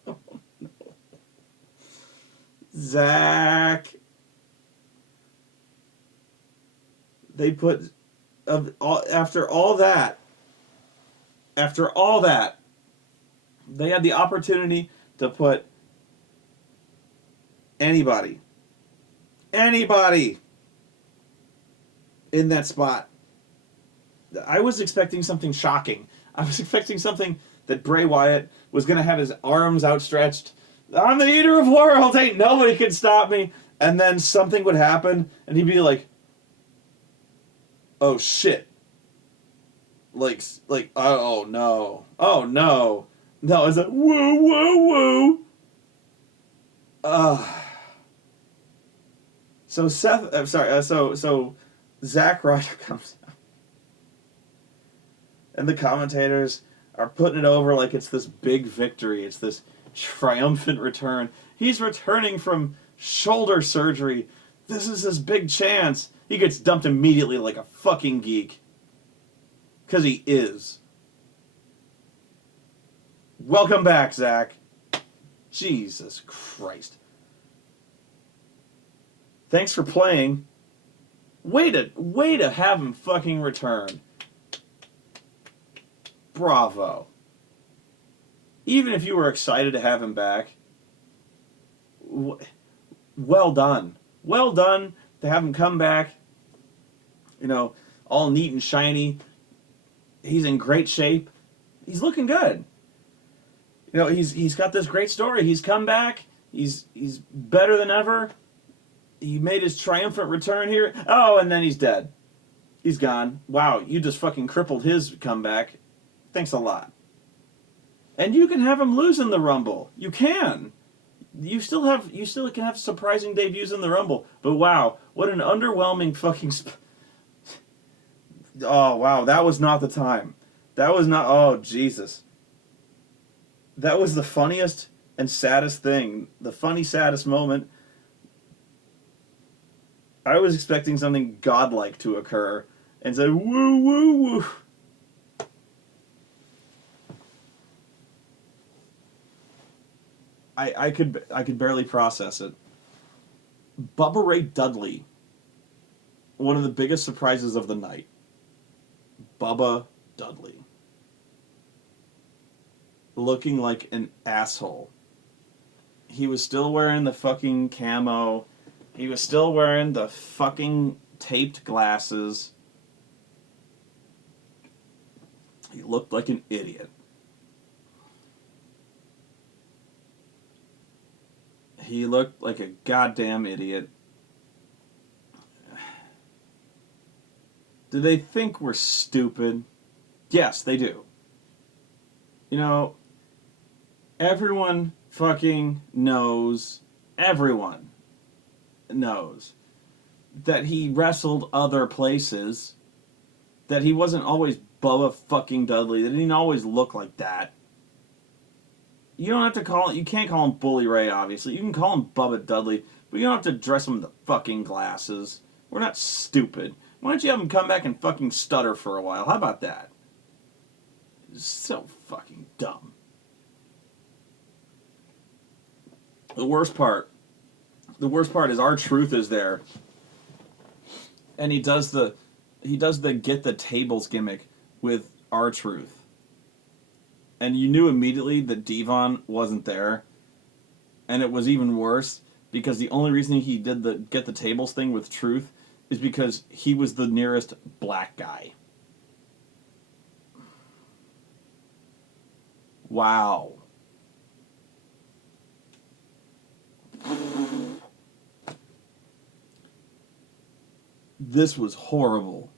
Oh, no. Zach. They put, after all that, they had the opportunity to put anybody in that spot. I was expecting something shocking. I was expecting something that Bray Wyatt was going to have his arms outstretched. I'm the eater of worlds. Ain't nobody can stop me. And then something would happen, and he'd be like, oh shit. Like, oh no. Oh no. No, it's like, woo, woo, woo. So so Zack Ryder comes out. And the commentators are putting it over like it's this big victory. It's this triumphant return. He's returning from shoulder surgery. This is his big chance. He gets dumped immediately like a fucking geek. Because he is. Welcome back, Zach. Jesus Christ. Thanks for playing. Way to have him fucking return. Bravo. Even if you were excited to have him back, well done. Well done to have him come back, all neat and shiny. He's in great shape. He's looking good. He's got this great story. He's come back. He's better than ever. He made his triumphant return here. Oh, and then he's dead. He's gone. Wow, you just fucking crippled his comeback. Thanks a lot. And you can have him lose in the Rumble. You can. You still can have surprising debuts in the Rumble. But wow, what an underwhelming fucking... Oh, wow, that was not the time. That was not... Oh, Jesus. That was the funniest And saddest thing, the funny saddest moment, I was expecting something godlike to occur and said, woo, woo, woo. I could barely process it. Bubba Ray Dudley, one of the biggest surprises of the night. Bubba Dudley. Looking like an asshole. He was still wearing the fucking camo. He was still wearing the fucking taped glasses. He looked like an idiot. He looked like a goddamn idiot. Do they think we're stupid? Yes, they do. You know, everyone fucking knows, everyone knows that he wrestled other places, that he wasn't always Bubba fucking Dudley, that he didn't always look like that. You don't have to call it, you can't call him Bully Ray, obviously. You can call him Bubba Dudley, but you don't have to dress him in the fucking glasses. We're not stupid. Why don't you have him come back and fucking stutter for a while? How about that? It's so fucking dumb. The worst part is R-Truth is there, and he does the get the tables gimmick with R-Truth. And you knew immediately that Devon wasn't there. And it was even worse because the only reason he did the get the tables thing with Truth is because he was the nearest black guy. Wow. This was horrible.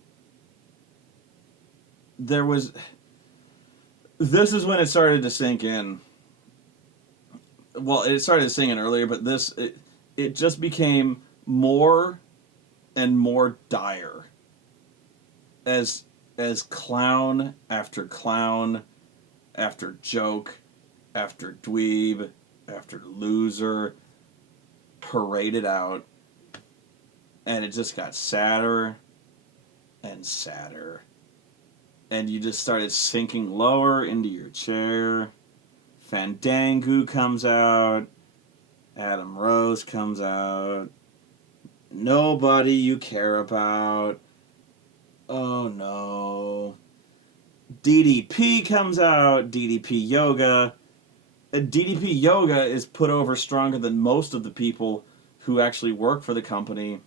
This is when it started to sink in. Well, it started to sink in earlier, but it just became more and more dire as clown after joke after dweeb after loser paraded out, and it just got sadder and sadder. And you just started sinking lower into your chair. Fandango comes out. Adam Rose comes out. Nobody you care about. Oh no. DDP comes out. DDP Yoga. DDP Yoga is put over stronger than most of the people who actually work for the company.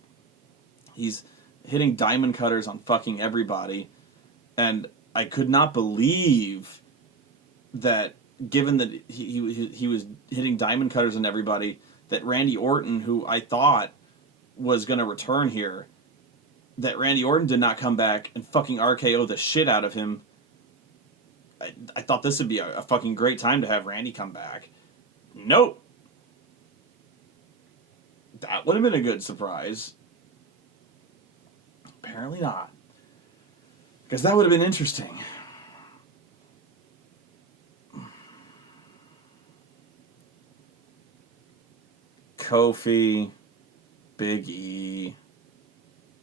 He's hitting diamond cutters on fucking everybody. And I could not believe that, given that he was hitting diamond cutters on everybody, that Randy Orton, who I thought was going to return here, that Randy Orton did not come back and fucking RKO the shit out of him. I thought this would be a fucking great time to have Randy come back. Nope. That would have been a good surprise. Apparently not. Because that would have been interesting. Kofi, Big E,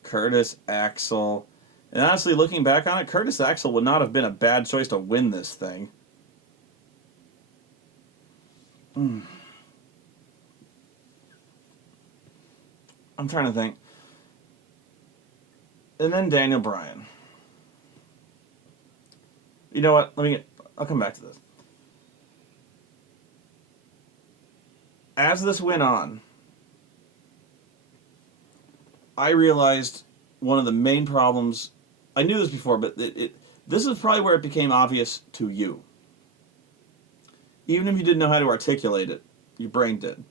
Curtis Axel. And honestly, looking back on it, Curtis Axel would not have been a bad choice to win this thing. I'm trying to think. And then Daniel Bryan. You know what? I'll come back to this. As this went on, I realized one of the main problems. I knew this before, but this is probably where it became obvious to you. Even if you didn't know how to articulate it, your brain did.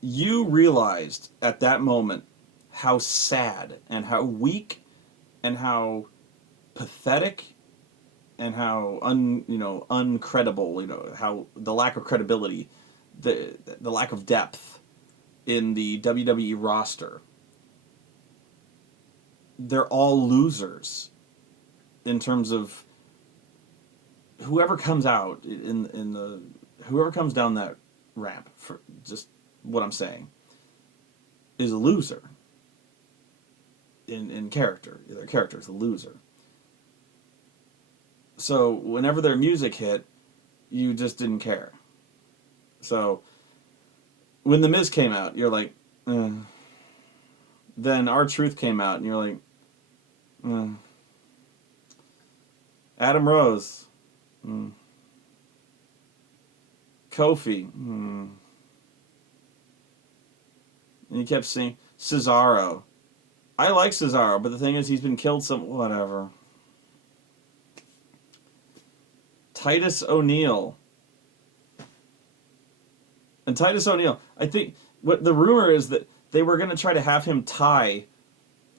You realized at that moment how sad and how weak and how pathetic and how uncredible, how the lack of credibility, the lack of depth in the WWE roster. They're all losers in terms of whoever comes out whoever comes down that ramp, for just what I'm saying, is a loser in character. Their character is a loser. So whenever their music hit, you just didn't care. So when The Miz came out, you're like, eh. Then R-Truth came out, and you're like, eh. Adam Rose, Kofi, and you kept seeing Cesaro. I like Cesaro, but the thing is, he's been killed whatever. Titus O'Neil. And Titus O'Neil, I think, what the rumor is that they were going to try to have him tie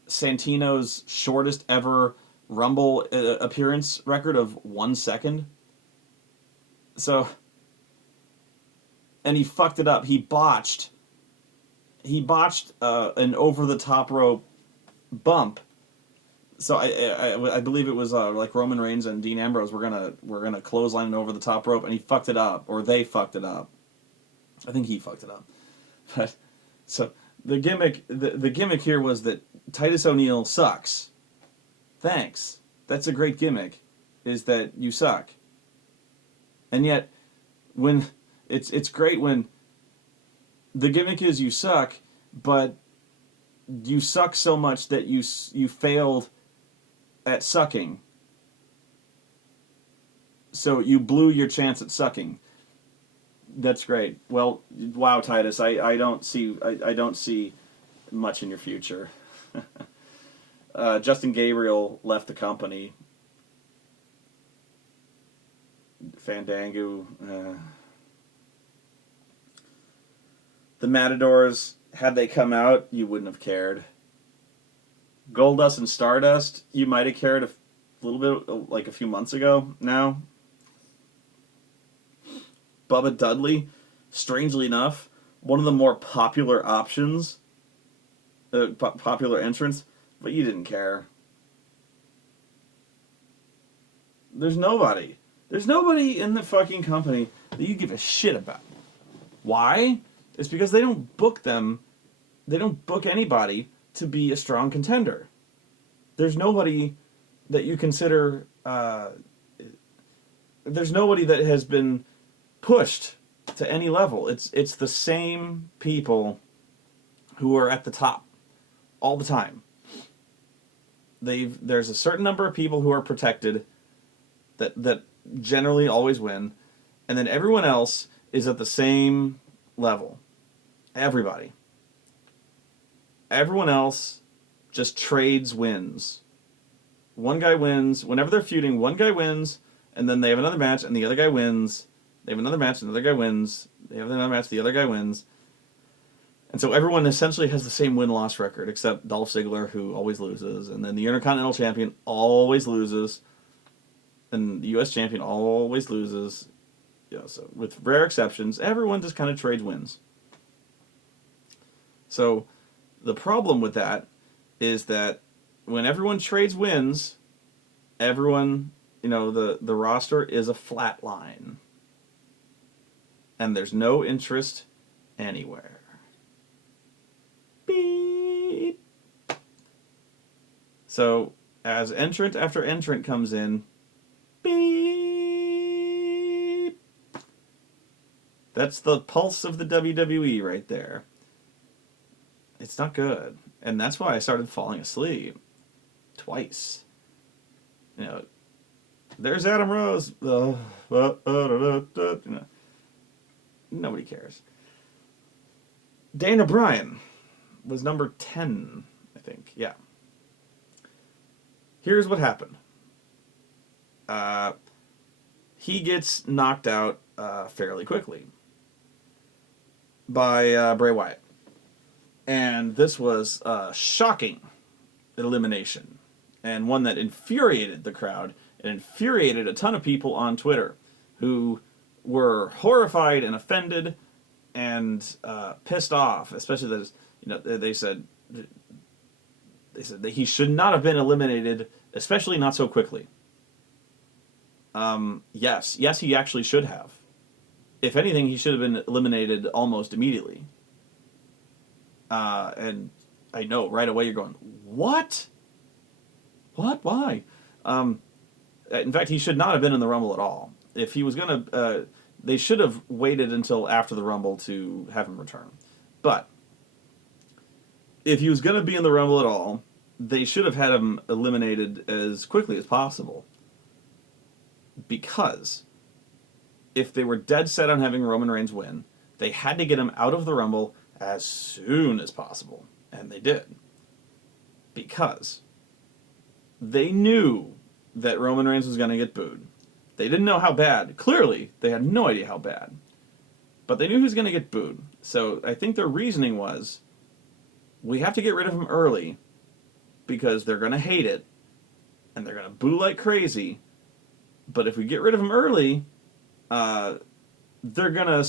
Santino's shortest ever Rumble appearance record of 1 second. So, and he fucked it up. He botched an over the top rope bump. So I believe it was like Roman Reigns and Dean Ambrose were gonna clothesline an over the top rope, and he fucked it up, or they fucked it up. I think he fucked it up. But so the gimmick here was that Titus O'Neil sucks. Thanks. That's a great gimmick, is that you suck. And yet, when it's great when the gimmick is you suck, but you suck so much that you failed at sucking. So you blew your chance at sucking. That's great. Well, wow, Titus, I don't see much in your future. Justin Gabriel left the company. Fandango. The Matadors, had they come out, you wouldn't have cared. Goldust and Stardust, you might have cared a little bit, like a few months ago now. Bubba Dudley, strangely enough, one of the more popular options, popular entrants, but you didn't care. There's nobody in the fucking company that you give a shit about. Why? It's because they don't book anybody to be a strong contender. There's nobody that you consider, there's nobody that has been pushed to any level. It's the same people who are at the top all the time. There's a certain number of people who are protected that generally always win, and then everyone else is at the same level. Everybody. Everyone else just trades wins. One guy wins. Whenever they're feuding, one guy wins, and then they have another match, and the other guy wins. They have another match, and the other guy wins. They have another match, the other guy wins. And so everyone essentially has the same win-loss record, except Dolph Ziggler, who always loses. And then the Intercontinental Champion always loses. And the U.S. Champion always loses. Yeah, so with rare exceptions, everyone just kind of trades wins. So the problem with that is that when everyone trades wins, everyone, the roster is a flat line. And there's no interest anywhere. Beep. So as entrant after entrant comes in, beep. That's the pulse of the WWE right there. It's not good. And that's why I started falling asleep. Twice. There's Adam Rose. Nobody cares. Daniel Bryan was number 10, I think. Yeah. Here's what happened. He gets knocked out fairly quickly by Bray Wyatt. And this was a shocking elimination, and one that infuriated the crowd and infuriated a ton of people on Twitter who were horrified and offended and pissed off, especially that they said that he should not have been eliminated, especially not so quickly. Yes, he actually should have. If anything, he should have been eliminated almost immediately. And I know right away you're going, what? What? Why? In fact, he should not have been in the Rumble at all. If he was going to, they should have waited until after the Rumble to have him return. But if he was going to be in the Rumble at all, they should have had him eliminated as quickly as possible. Because if they were dead set on having Roman Reigns win, they had to get him out of the Rumble as soon as possible. And they did. Because they knew that Roman Reigns was going to get booed. They didn't know how bad. Clearly, they had no idea how bad. But they knew he was going to get booed. So I think their reasoning was, we have to get rid of him early because they're going to hate it and they're going to boo like crazy. But if we get rid of him early, they're gonna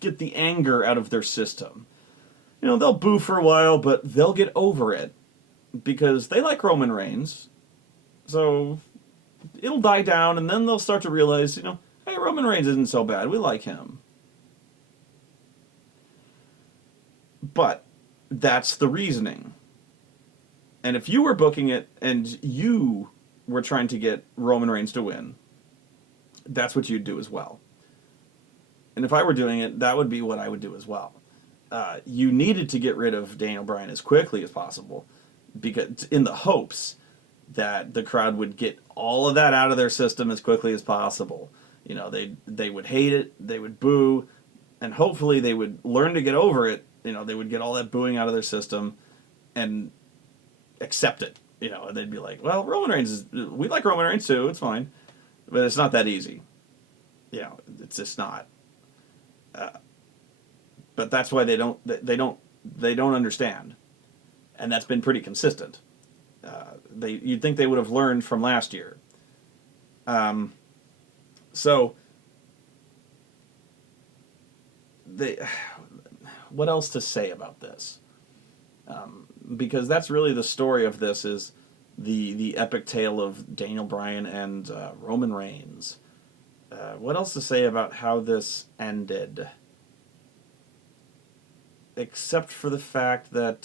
get the anger out of their system. You know, they'll boo for a while, but they'll get over it because they like Roman Reigns. So it'll die down, and then they'll start to realize, you know, hey, Roman Reigns isn't so bad. We like him. But that's the reasoning. And if you were booking it and you were trying to get Roman Reigns to win, that's what you'd do as well. And if I were doing it, that would be what I would do as well. You needed to get rid of Daniel Bryan as quickly as possible, because in the hopes that the crowd would get all of that out of their system as quickly as possible. You know, they would hate it, they would boo, and hopefully they would learn to get over it. You know, they would get all that booing out of their system and accept it. You know, and they'd be like, well, we like Roman Reigns too, it's fine. But it's not that easy. You know, it's just not. But that's why they don't understand. And that's been pretty consistent. You'd think they would have learned from last year. So what else to say about this? Because that's really the story of this, is the epic tale of Daniel Bryan and Roman Reigns. What else to say about how this ended? Except for the fact that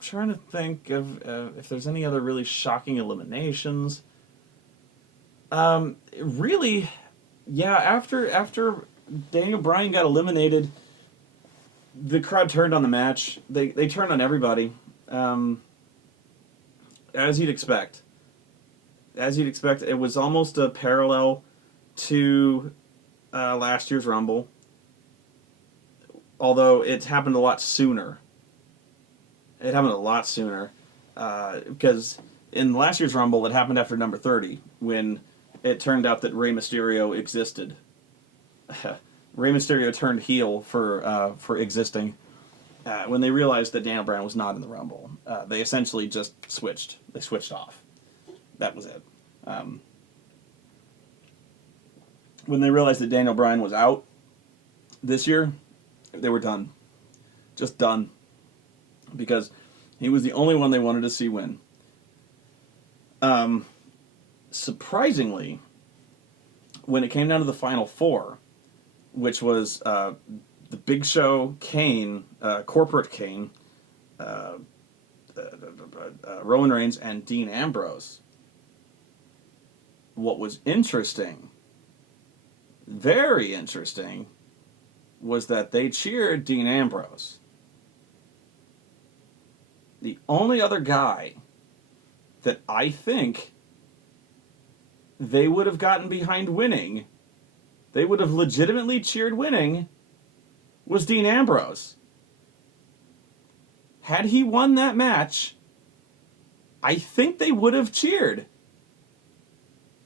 trying to think of if there's any other really shocking eliminations. Really, yeah, after Daniel Bryan got eliminated, the crowd turned on the match. They turned on everybody, as you'd expect. As you'd expect, it was almost a parallel to last year's Rumble, although it happened a lot sooner. It happened a lot sooner, because in last year's Rumble, it happened after number 30, when it turned out that Rey Mysterio existed. Rey Mysterio turned heel for existing. When they realized that Daniel Bryan was not in the Rumble, they essentially just switched. They switched off. That was it. When they realized that Daniel Bryan was out this year, they were done. Just done. Because he was the only one they wanted to see win. Surprisingly, when it came down to the Final Four, which was the Big Show, Kane, Corporate Kane, Roman Reigns, and Dean Ambrose, what was interesting, very interesting, was that they cheered Dean Ambrose. The only other guy that I think they would have gotten behind winning, they would have legitimately cheered winning, was Dean Ambrose. Had he won that match, I think they would have cheered.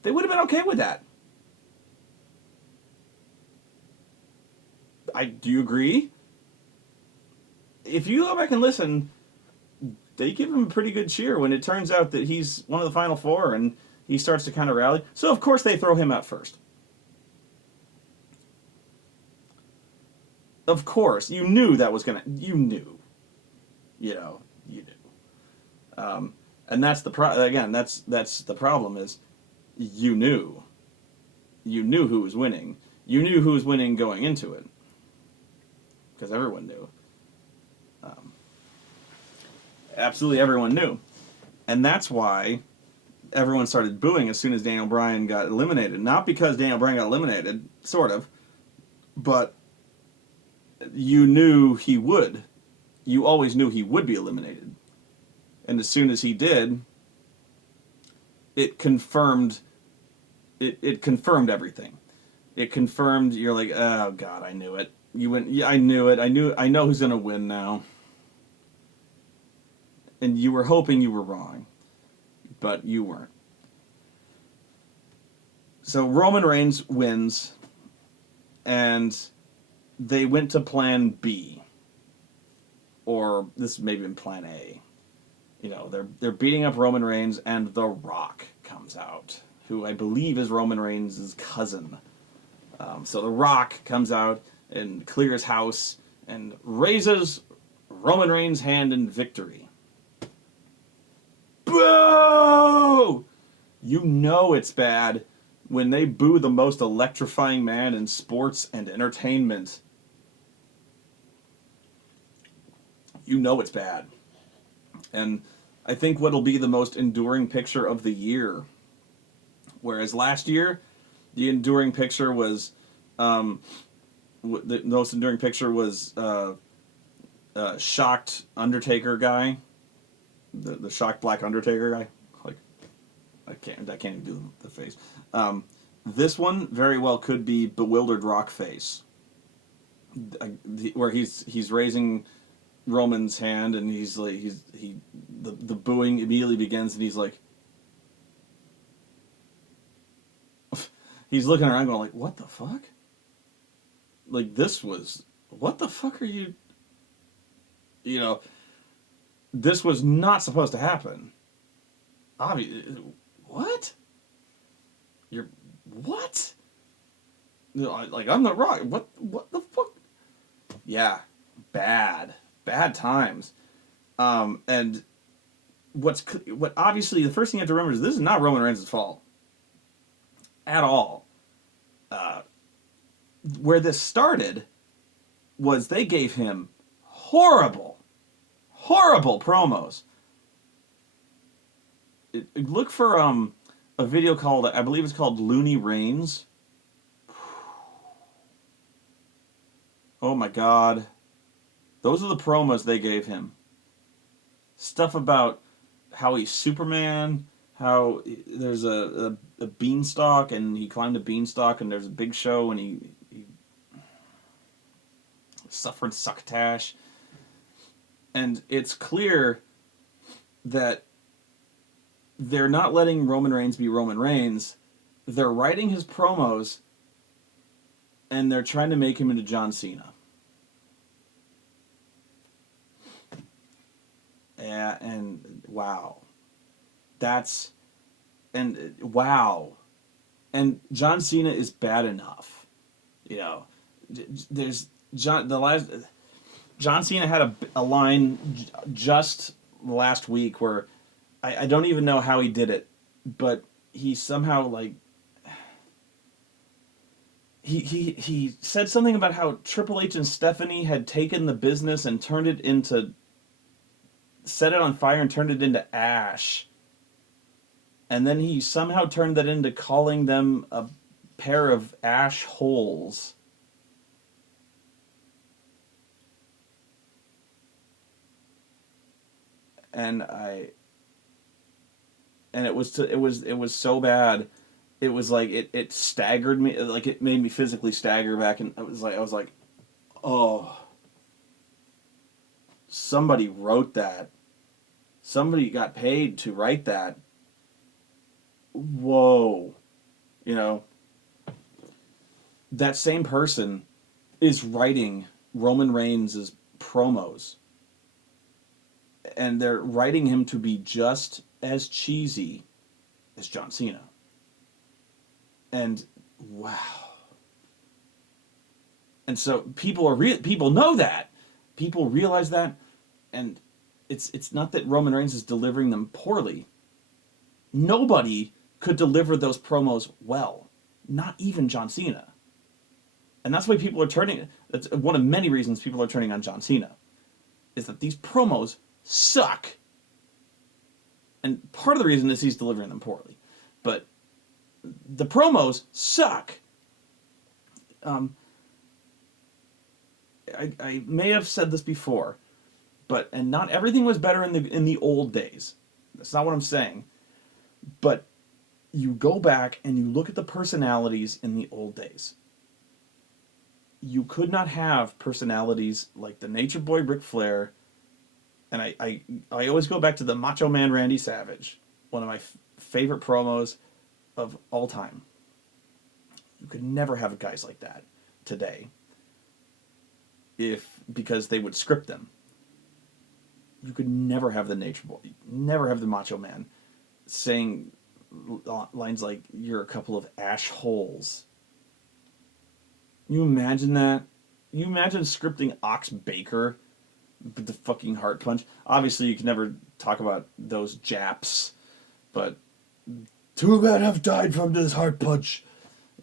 They would have been okay with that. Do you agree? If you go back and listen, they give him a pretty good cheer when it turns out that he's one of the Final Four and he starts to kind of rally. So, of course, they throw him out first. Of course. You knew that was going to... You knew. You know, you knew. And that's that's the problem is you knew. You knew who was winning. You knew who was winning going into it. Because everyone knew. Absolutely everyone knew. And that's why everyone started booing as soon as Daniel Bryan got eliminated. Not because Daniel Bryan got eliminated, sort of, but you knew he would. You always knew he would be eliminated. And as soon as he did, it confirmed it confirmed everything. It confirmed you're like, oh God, I knew it. You went, yeah, I knew it. I know who's gonna win now. And you were hoping you were wrong, but you weren't. So Roman Reigns wins, and they went to Plan B, or this may have been Plan A. You know, they're beating up Roman Reigns, and The Rock comes out, who I believe is Roman Reigns' cousin. So The Rock comes out and clears house and raises Roman Reigns' hand in victory. Boo! You know it's bad when they boo the most electrifying man in sports and entertainment. You know it's bad. And I think what'll be the most enduring picture of the year, whereas last year, the enduring picture was, the most enduring picture was shocked Undertaker guy, the shocked black Undertaker guy. Like, I can't even do the face. This one very well could be bewildered Rock face, where he's raising Roman's hand and he's like the booing immediately begins and he's like he's looking around going like, what the fuck? Like, this was, what the fuck are you, this was not supposed to happen. What? You're, what? Like, I'm the Rock. What the fuck? Yeah, bad times. And what obviously the first thing you have to remember is this is not Roman Reigns' fault at all. Where this started was they gave him horrible promos. Look for a video called, I believe it's called Looney Reigns. Oh my God. Those are the promos they gave him. Stuff about how he's Superman, how there's a beanstalk and he climbed a beanstalk and there's a big show and he suffered succotash. And it's clear that they're not letting Roman Reigns be Roman Reigns. They're writing his promos and they're trying to make him into John Cena. Yeah, and wow. Wow. And John Cena is bad enough. There's John Cena had a line just last week where I don't even know how he did it, but he somehow like he said something about how Triple H and Stephanie had taken the business and set it on fire and turned it into ash. And then he somehow turned that into calling them a pair of ash holes. And it was so bad. It was like it staggered me, like it made me physically stagger back, and I was like, oh, somebody wrote that. Somebody got paid to write that. Whoa. That same person is writing Roman Reigns' promos. And they're writing him to be just as cheesy as John Cena. And wow. And so people know that. People realize that, and it's not that Roman Reigns is delivering them poorly. Nobody could deliver those promos well. Not even John Cena. And that's why people are turning... That's one of many reasons people are turning on John Cena. Is that these promos suck. And part of the reason is he's delivering them poorly. But the promos suck. I may have said this before, and not everything was better in the old days. That's not what I'm saying. But you go back and you look at the personalities in the old days. You could not have personalities like the Nature Boy Ric Flair, and I always go back to the Macho Man Randy Savage, one of my favorite promos of all time. You could never have guys like that today, because they would script them. You could never have the Nature Boy, never have the Macho Man saying lines like, "You're a couple of ash holes." You imagine that? You imagine scripting Ox Baker with the fucking heart punch? Obviously, you can never talk about those Japs, but too bad I've died from this heart punch.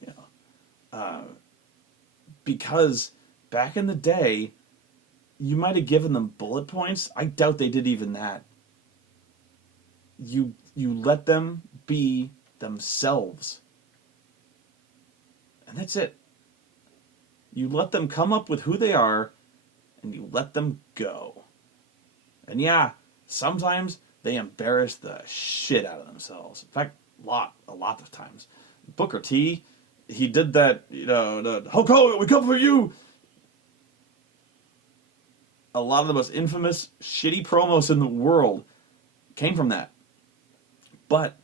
You know, because back in the day, you might have given them bullet points. I doubt they did even that. You let them be themselves. And that's it. You let them come up with who they are, and you let them go. And yeah, sometimes they embarrass the shit out of themselves. In fact, a lot of times. Booker T, he did that, the Hulk Hogan, we come for you. A lot of the most infamous, shitty promos in the world came from that. But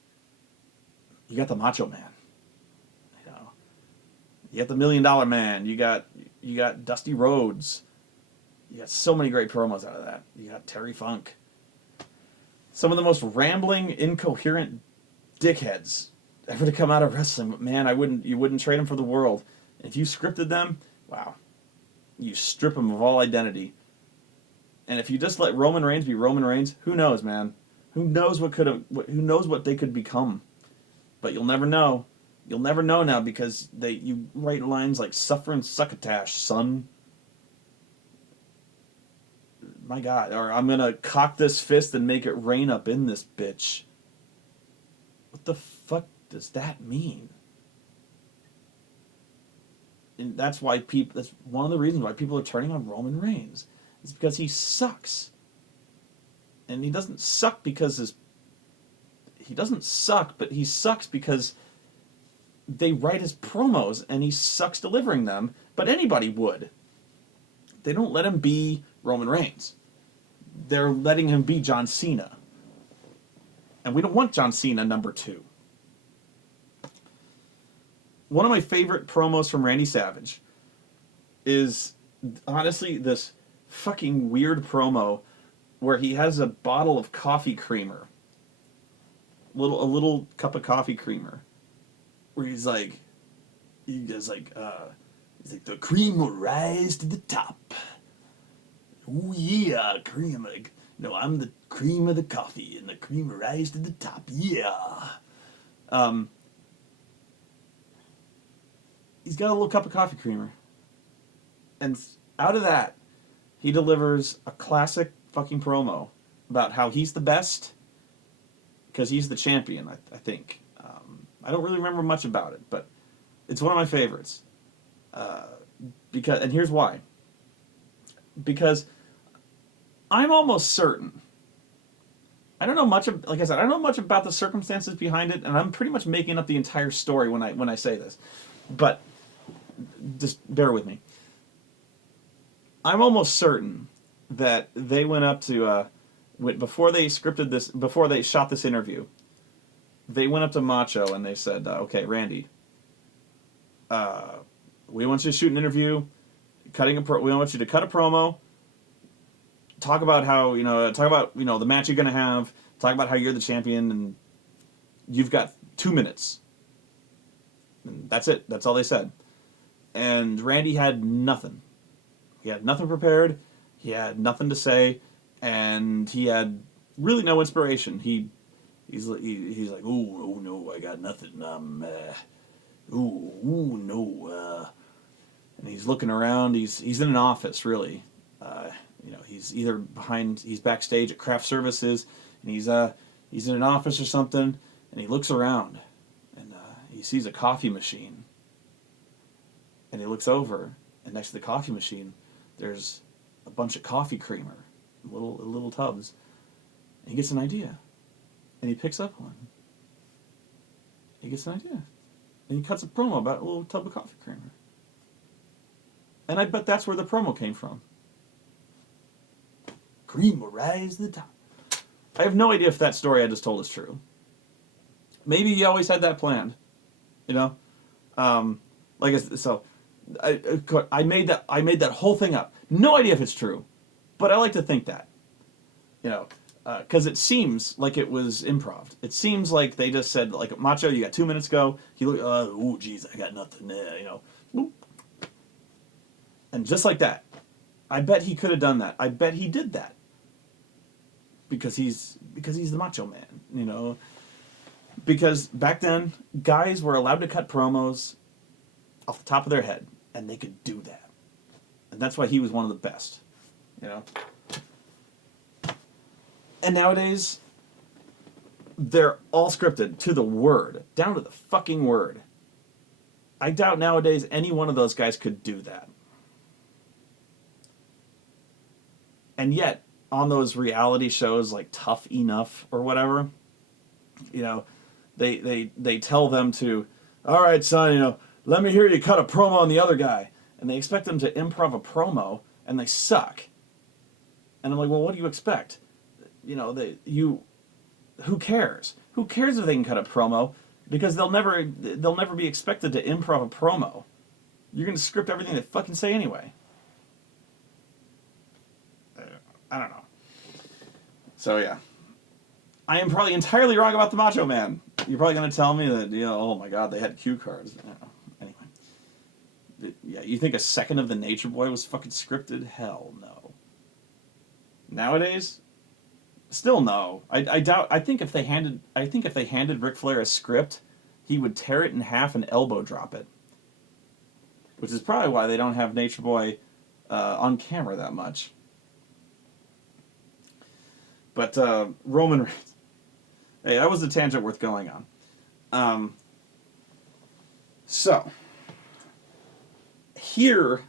you got the Macho Man. You got the $1 Million Man. You got Dusty Rhodes. You got so many great promos out of that. You got Terry Funk. Some of the most rambling, incoherent dickheads ever to come out of wrestling. But man, you wouldn't trade them for the world. If you scripted them, wow, you strip them of all identity. And if you just let Roman Reigns be Roman Reigns, who knows, man? Who knows who knows what they could become? But you'll never know. You'll never know now because you write lines like "suffer and succotash, son." My God, or "I'm gonna cock this fist and make it rain up in this bitch." What the fuck does that mean? And that's why that's one of the reasons why people are turning on Roman Reigns. It's because he sucks. And he doesn't suck because he doesn't suck, but he sucks because they write his promos and he sucks delivering them, but anybody would. They don't let him be Roman Reigns. They're letting him be John Cena. And we don't want John Cena number 2. One of my favorite promos from Randy Savage is honestly this fucking weird promo where he has a bottle of coffee creamer. A little cup of coffee creamer. Where he's like, the cream will rise to the top. Oh yeah, cream. No, I'm the cream of the coffee, and the cream will rise to the top. Yeah. He's got a little cup of coffee creamer. And out of that, he delivers a classic fucking promo about how he's the best, because he's the champion, I think. I don't really remember much about it, but it's one of my favorites. And here's why. Because I'm almost certain. I don't know much like I said, I don't know much about the circumstances behind it, and I'm pretty much making up the entire story when I say this. But just bear with me. I'm almost certain that they went up to before they shot this interview. They went up to Macho and they said, "Okay, Randy, we want you to shoot an interview. We want you to cut a promo. Talk about how the match you're gonna have. Talk about how you're the champion, and you've got 2 minutes." And that's it. That's all they said. And Randy had nothing. He had nothing prepared. He had nothing to say, and he had really no inspiration. He's like, oh no, I got nothing. No. And he's looking around. He's in an office, really. He's backstage at craft services, and he's in an office or something, and he looks around, and he sees a coffee machine, and he looks over, and next to the coffee machine, there's a bunch of coffee creamer, little tubs, and he gets an idea, and he picks up one. He gets an idea, and he cuts a promo about a little tub of coffee creamer. And I bet that's where the promo came from. Cream will rise to the top. I have no idea if that story I just told is true. Maybe he always had that planned, you know. I made that whole thing up. No idea if it's true, but I like to think that, you know, because it seems like it was improv. It seems like they just said, like, Macho, you got 2 minutes, go. He looked, oh geez, I got nothing there, you know. Boop. And just like that, I bet he could have done that. I bet he did that. Because he's the Macho Man, you know. Because back then, guys were allowed to cut promos off the top of their head, and they could do that. And that's why he was one of the best, you know. And nowadays, they're all scripted to the word, down to the fucking word. I doubt nowadays any one of those guys could do that. And yet, on those reality shows like Tough Enough or whatever, you know, they tell them to, all right, son, you know, let me hear you cut a promo on the other guy. And they expect them to improv a promo, and they suck. And I'm like, well, what do you expect? You know, who cares? Who cares if they can cut a promo? Because they'll never be expected to improv a promo. You're going to script everything they fucking say anyway. I don't know. So yeah, I am probably entirely wrong about the Macho Man. You're probably going to tell me that, you know, oh my God, they had cue cards. Anyway, yeah, you think a second of the Nature Boy was fucking scripted? Hell no. Nowadays, still no. I doubt. I think if they handed Ric Flair a script, he would tear it in half and elbow drop it. Which is probably why they don't have Nature Boy on camera that much. But Roman Reigns. Hey, that was a tangent worth going on. So, here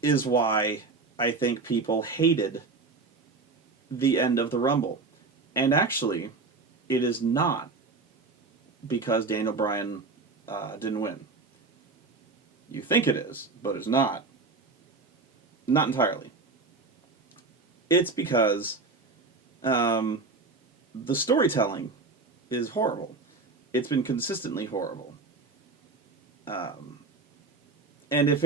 is why I think people hated the end of the Rumble. And actually, it is not because Daniel Bryan didn't win. You think it is, but it's not. Not entirely. It's because the storytelling is horrible. It's been consistently horrible. And if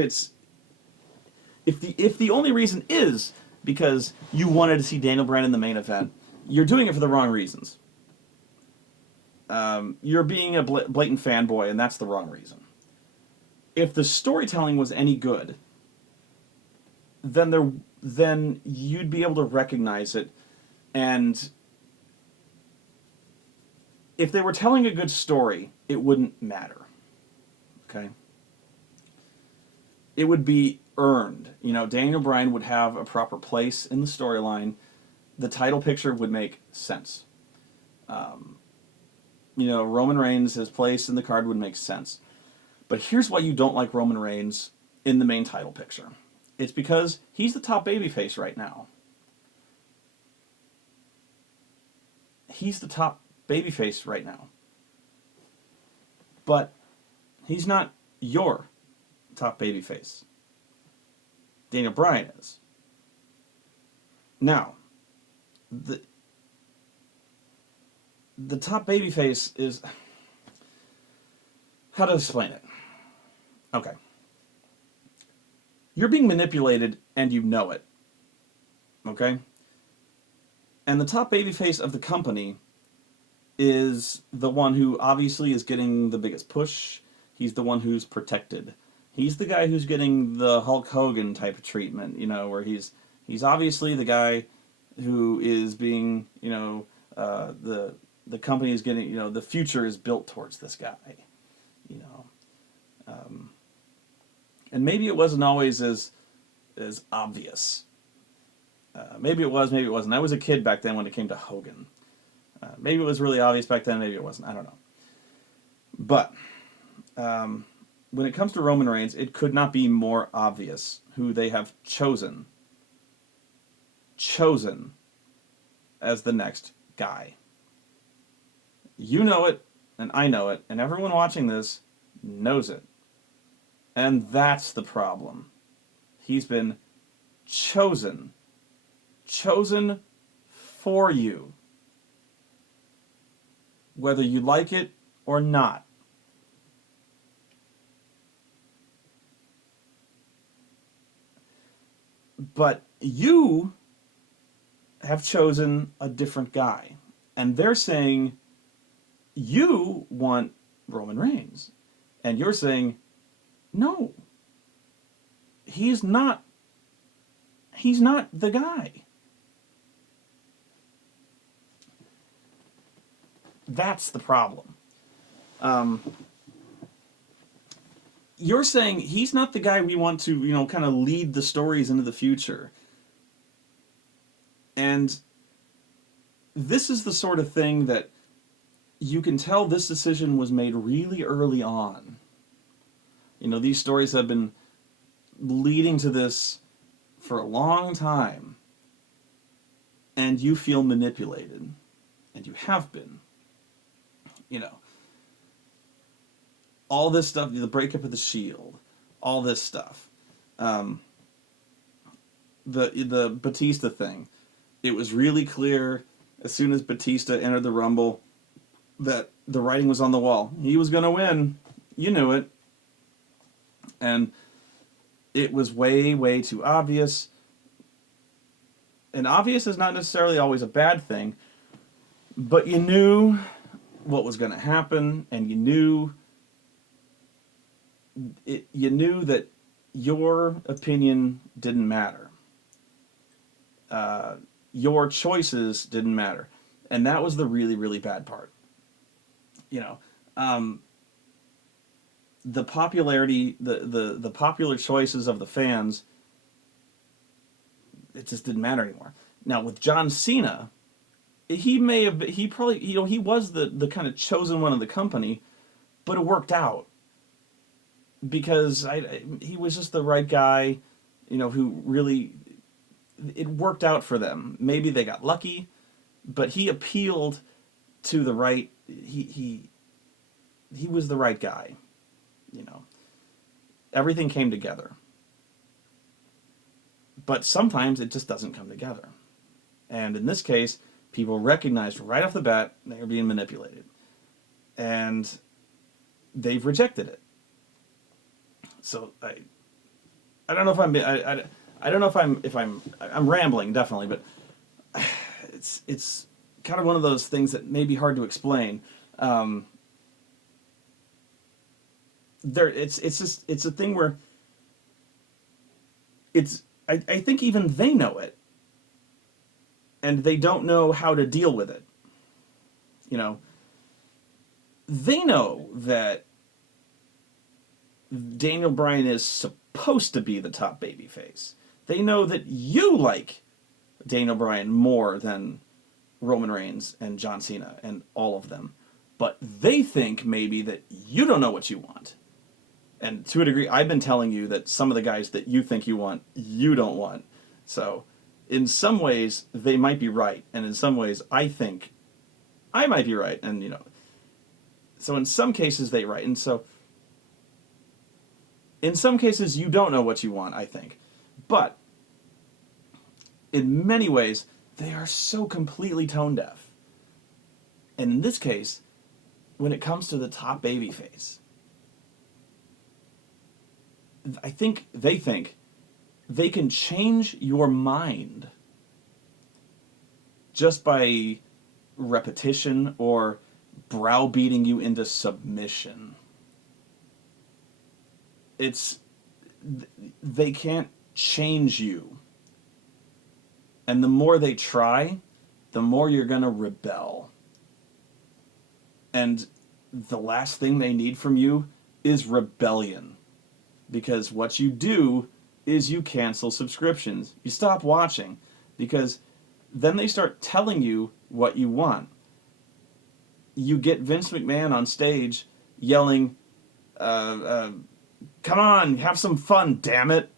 the only reason is because you wanted to see Daniel Bryan in the main event, you're doing it for the wrong reasons. You're being a blatant fanboy, and that's the wrong reason. If the storytelling was any good, then you'd be able to recognize it. And if they were telling a good story, it wouldn't matter. Okay? It would be earned. You know, Daniel Bryan would have a proper place in the storyline. The title picture would make sense. You know, Roman Reigns, his place in the card would make sense. But here's why you don't like Roman Reigns in the main title picture. It's because he's the top babyface right now. He's the top babyface right now. But he's not your top babyface. Daniel Bryan is. Now, the top babyface is... How to explain it? Okay. You're being manipulated and you know it. Okay? And the top babyface of the company is the one who obviously is getting the biggest push. He's the one who's protected. He's the guy who's getting the Hulk Hogan type of treatment, you know, where he's obviously the guy who is being, the company is getting, the future is built towards this guy, you know. And maybe it wasn't always as obvious. Maybe it was, maybe it wasn't. I was a kid back then when it came to Hogan. Maybe it was really obvious back then, maybe it wasn't. I don't know. But when it comes to Roman Reigns, it could not be more obvious who they have chosen as the next guy. You know it, and I know it, and everyone watching this knows it. And that's the problem. He's been chosen for you, whether you like it or not. But you have chosen a different guy, and they're saying you want Roman Reigns, and you're saying no, he's not the guy. That's the problem. You're saying he's not the guy we want to, kind of lead the stories into the future. And this is the sort of thing that you can tell this decision was made really early on. These stories have been leading to this for a long time. And you feel manipulated. And you have been. All this stuff, the breakup of the Shield, all this stuff. The Batista thing. It was really clear as soon as Batista entered the Rumble that the writing was on the wall. He was going to win. You knew it. And it was way, way too obvious. And obvious is not necessarily always a bad thing, but you knew what was going to happen, and you knew that your opinion didn't matter. Your choices didn't matter. And that was the really, really bad part. The popularity, the popular choices of the fans, it just didn't matter anymore. Now, with John Cena, he was the kind of chosen one of the company, but it worked out. Because he was just the right guy, who really, it worked out for them. Maybe they got lucky, but he appealed to the right, he was the right guy, Everything came together. But sometimes it just doesn't come together. And in this case, people recognized right off the bat they were being manipulated. And they've rejected it. So I don't know if I don't know if I'm rambling, definitely, but it's kind of one of those things that may be hard to explain. It's a thing where I think even they know it, and they don't know how to deal with it. They know that Daniel Bryan is supposed to be the top babyface. They know that you like Daniel Bryan more than Roman Reigns and John Cena and all of them. But they think maybe that you don't know what you want. And to a degree, I've been telling you that some of the guys that you think you want, you don't want. So, in some ways, they might be right. And in some ways, I think I might be right. And, so in some cases, they're right. And so, in some cases, you don't know what you want, I think. But, in many ways, they are so completely tone deaf. And in this case, when it comes to the top babyface, I think they can change your mind just by repetition or browbeating you into submission. They can't change you. And the more they try, the more you're going to rebel. And the last thing they need from you is rebellion. Because what you do is you cancel subscriptions. You stop watching. Because then they start telling you what you want. You get Vince McMahon on stage yelling, come on, have some fun, damn it.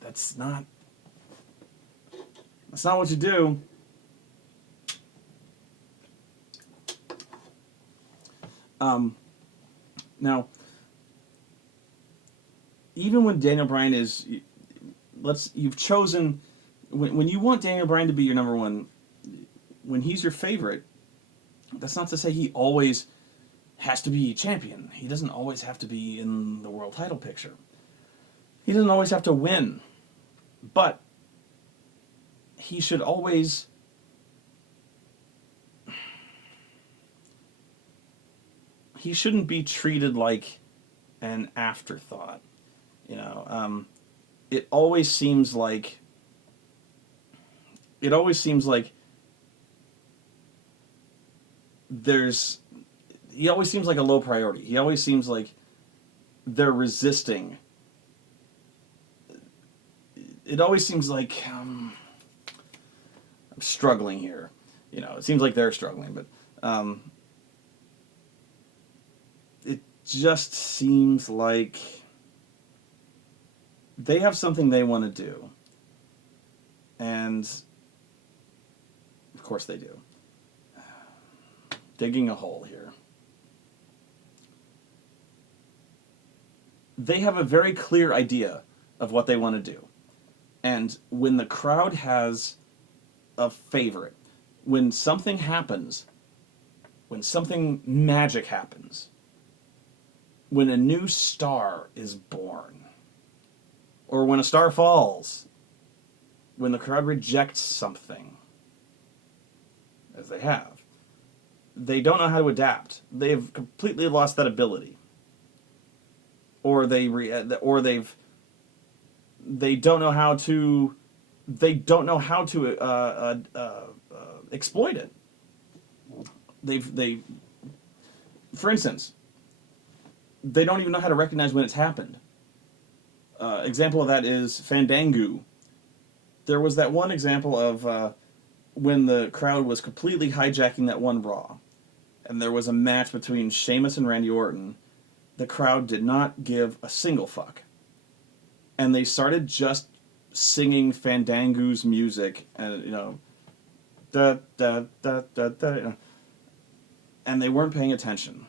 That's not what you do. Now, even when Daniel Bryan is, you've chosen, when you want Daniel Bryan to be your number one, when he's your favorite, that's not to say he always has to be champion. He doesn't always have to be in the world title picture. He doesn't always have to win. But he should always he shouldn't be treated like an afterthought. It always seems like he always seems like a low priority. He always seems like they're resisting. It always seems like I'm struggling here. It seems like they're struggling, but it just seems like they have something they want to do. And of course they do. Digging a hole here. They have a very clear idea of what they want to do. And when the crowd has a favorite, when something happens, when something magic happens, when a new star is born, or when a star falls, when the crowd rejects something, as they have, they don't know how to adapt. They've completely lost that ability, or they don't know how to. They don't know how to exploit it. For instance, they don't even know how to recognize when it's happened. Example of that is Fandango. There was that one example of when the crowd was completely hijacking that one Raw, and there was a match between Sheamus and Randy Orton. The crowd did not give a single fuck. And they started just singing Fandango's music, and da da da da da, and they weren't paying attention.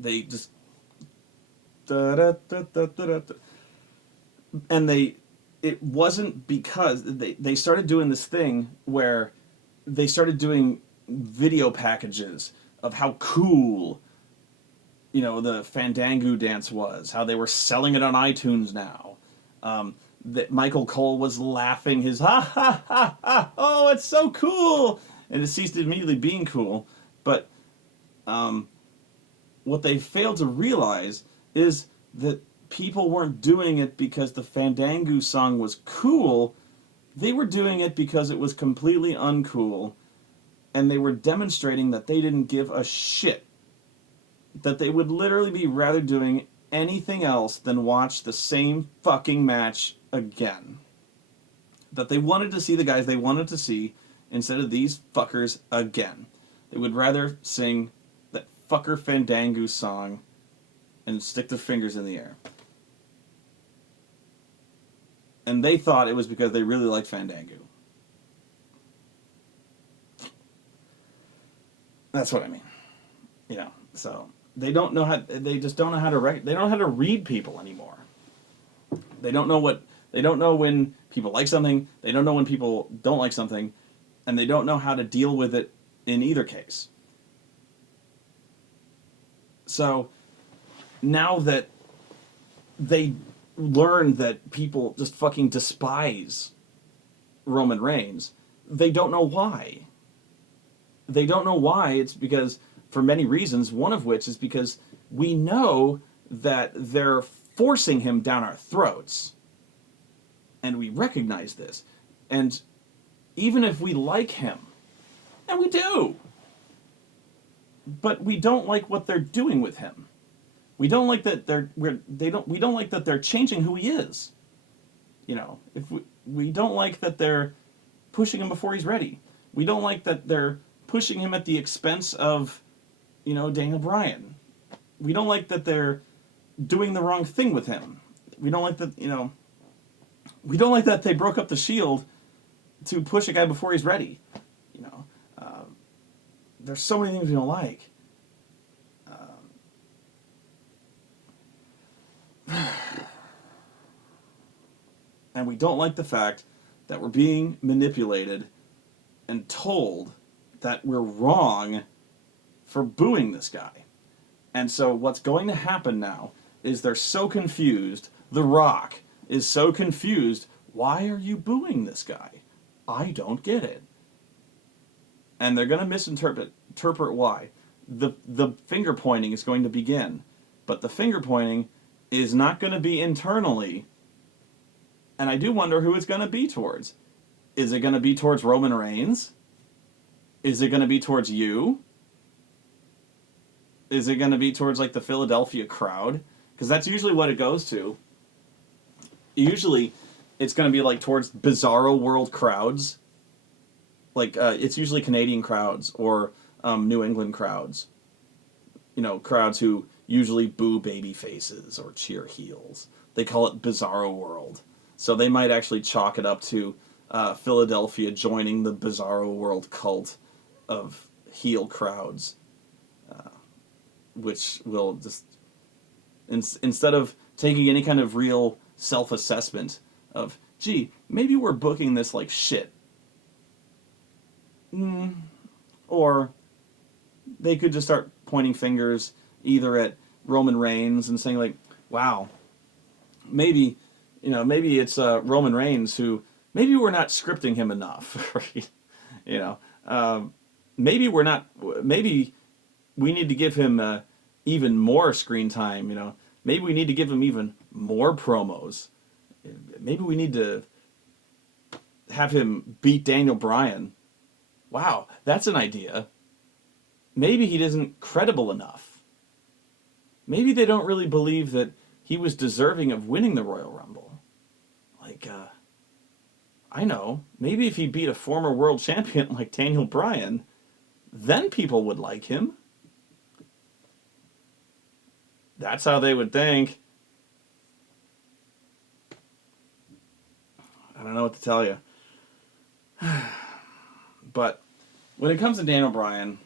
They just da da da da da da, and it wasn't because they started doing this thing where they started doing video packages of how cool the Fandango dance was, how they were selling it on iTunes now. That Michael Cole was laughing his ha ha ha ha, oh, it's so cool, and it ceased immediately being cool. But what they failed to realize is that people weren't doing it because the Fandango song was cool. They were doing it because it was completely uncool, and they were demonstrating that they didn't give a shit. That they would literally be rather doing anything else than watch the same fucking match again. That they wanted to see the guys they wanted to see instead of these fuckers again. They would rather sing that fucker Fandango song and stick their fingers in the air. And they thought it was because they really liked Fandango. That's what I mean. So they don't know how. They just don't know how to. They don't know how to read people anymore. They don't know when people like something. They don't know when people don't like something, and they don't know how to deal with it in either case. So now that they learned that people just fucking despise Roman Reigns, they don't know why. They don't know why. It's because, for many reasons, one of which is because we know that they're forcing him down our throats. And we recognize this. And even if we like him, and we do, but we don't like what they're doing with him. We don't like that we don't like that they're changing who he is. You know, if we don't like that they're pushing him before he's ready. We don't like that they're pushing him at the expense of, Daniel Bryan. We don't like that they're doing the wrong thing with him. We don't like that, we don't like that they broke up the Shield to push a guy before he's ready. There's so many things we don't like. And we don't like the fact that we're being manipulated and told that we're wrong for booing this guy. And so what's going to happen now is they're so confused. The Rock is so confused. Why are you booing this guy? I don't get it. And they're going to misinterpret why. The finger pointing is going to begin. But the finger pointing is not going to be internally. And I do wonder who it's going to be towards. Is it going to be towards Roman Reigns? Is it going to be towards you? Is it going to be towards like the Philadelphia crowd? Because that's usually what it goes to. Usually it's going to be like towards bizarro world crowds. Like it's usually Canadian crowds or New England crowds. Crowds who usually boo baby faces or cheer heels. They call it Bizarro World. So they might actually chalk it up to Philadelphia joining the Bizarro World cult of heel crowds, which will just, instead of taking any kind of real self-assessment of, gee, maybe we're booking this like shit. Or they could just start pointing fingers either at Roman Reigns and saying like, wow, maybe it's Roman Reigns who, maybe we're not scripting him enough, right? Maybe we need to give him even more screen time, maybe we need to give him even more promos. Maybe we need to have him beat Daniel Bryan. Wow, that's an idea. Maybe he isn't credible enough. Maybe they don't really believe that he was deserving of winning the Royal Rumble. Like, I know, maybe if he beat a former world champion like Daniel Bryan, then people would like him. That's how they would think. I don't know what to tell you. But when it comes to Daniel Bryan,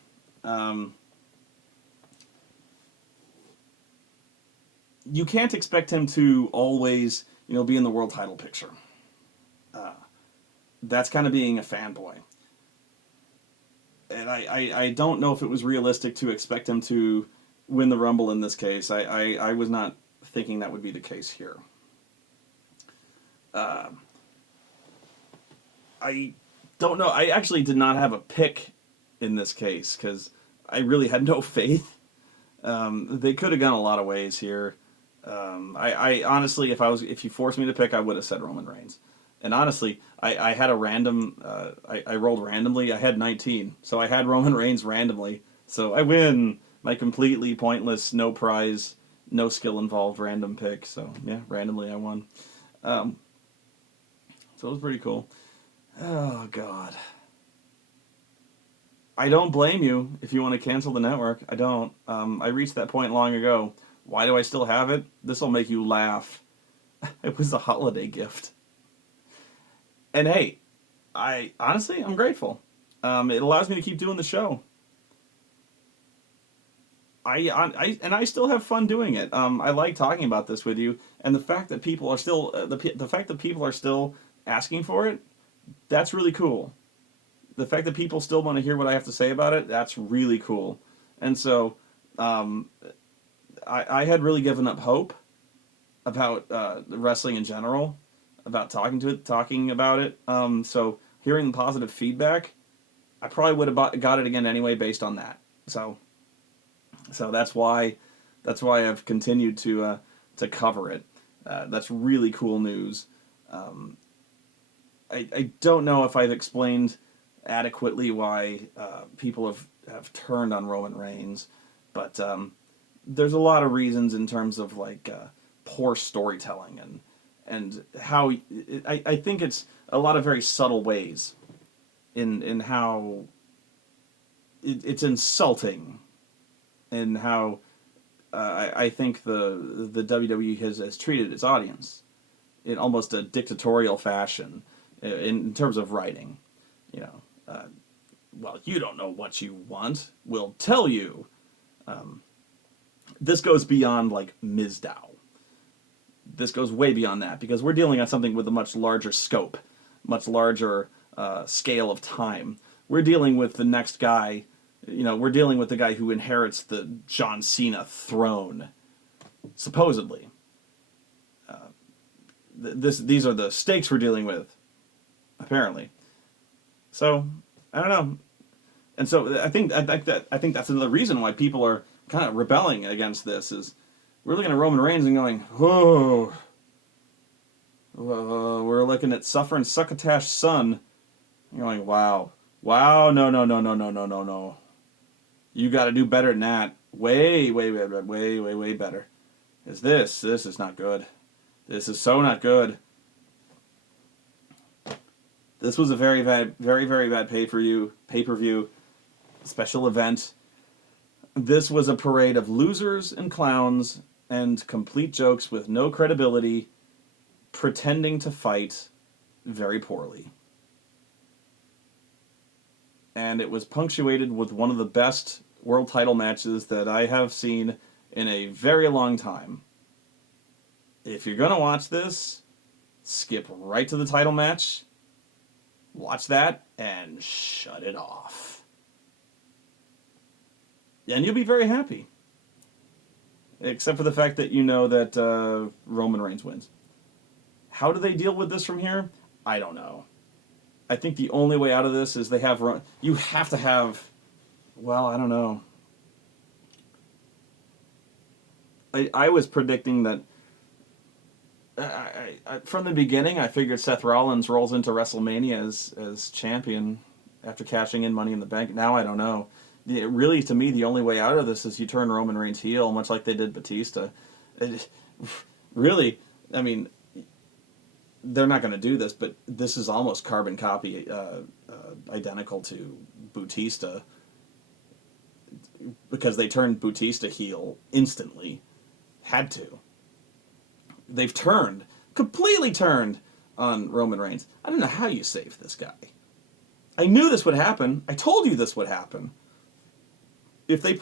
you can't expect him to always, be in the world title picture. That's kind of being a fanboy. And I don't know if it was realistic to expect him to win the Rumble in this case. I was not thinking that would be the case here. I don't know. I actually did not have a pick in this case because I really had no faith. They could have gone a lot of ways here. I honestly, if you forced me to pick, I would have said Roman Reigns. And honestly, I had a random, I rolled randomly. I had 19, so I had Roman Reigns randomly. So I win my completely pointless, no prize, no skill involved random pick. So yeah, randomly I won. So it was pretty cool. Oh God. I don't blame you if you want to cancel the network. I don't. I reached that point long ago. Why do I still have it? This will make you laugh. It was a holiday gift. And hey, I'm grateful. It allows me to keep doing the show. I still have fun doing it. I like talking about this with you, and the fact that people are still the fact that people are still asking for it, that's really cool. The fact that people still want to hear what I have to say about it, that's really cool. And so, I had really given up hope about wrestling in general, about talking about it. So hearing the positive feedback, I probably would have got it again anyway based on that. So that's why I've continued to cover it. That's really cool news. I don't know if I've explained adequately why people have turned on Roman Reigns, but there's a lot of reasons in terms of like poor storytelling and how I think it's a lot of very subtle ways in how it's insulting and how I think the WWE has treated its audience in almost a dictatorial fashion in terms of writing. You know, well, you don't know what you want. We'll tell you. This goes beyond like Mizdow. This goes way beyond that because we're dealing on something with a much larger scope, much larger scale of time. We're dealing with the next guy. You know, we're dealing with the guy who inherits the John Cena throne, supposedly. These are the stakes we're dealing with, apparently. So I don't know, and so I think that's another reason why people are kind of rebelling against this. Is we're looking at Roman Reigns and going, oh, we're looking at suffering succotash son, and going, wow, no. You got to do better than that. Way better. This is not good. This is so not good. This was a very bad pay-per-view special event. This was a parade of losers and clowns and complete jokes with no credibility, pretending to fight very poorly. And it was punctuated with one of the best world title matches that I have seen in a very long time. If you're going to watch this, skip right to the title match, watch that, and shut it off. And you'll be very happy. Except for the fact that you know that Roman Reigns wins. How do they deal with this from here? I don't know. I think the only way out of this is you have to have, well, I don't know. I was predicting that from the beginning, I figured Seth Rollins rolls into WrestleMania as champion after cashing in Money in the Bank. Now I don't know. Really, to me, the only way out of this is you turn Roman Reigns heel, much like they did Batista. Really, I mean, they're not going to do this, but this is almost carbon copy, identical to Batista, because they turned Batista heel instantly. Had to. They've completely turned on Roman Reigns. I don't know how you save this guy. I knew this would happen. I told you this would happen. If I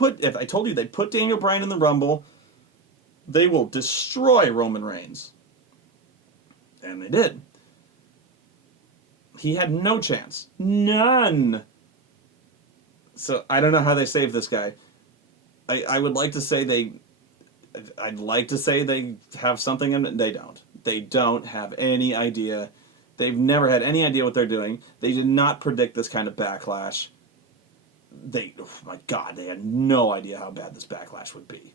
told you they'd put Daniel Bryan in the Rumble, they will destroy Roman Reigns. And they did. He had no chance. None. So I don't know how they save this guy. I would like to say I'd like to say they have something in it. They don't. They don't have any idea. They've never had any idea what they're doing. They did not predict this kind of backlash. Oh my God, they had no idea how bad this backlash would be.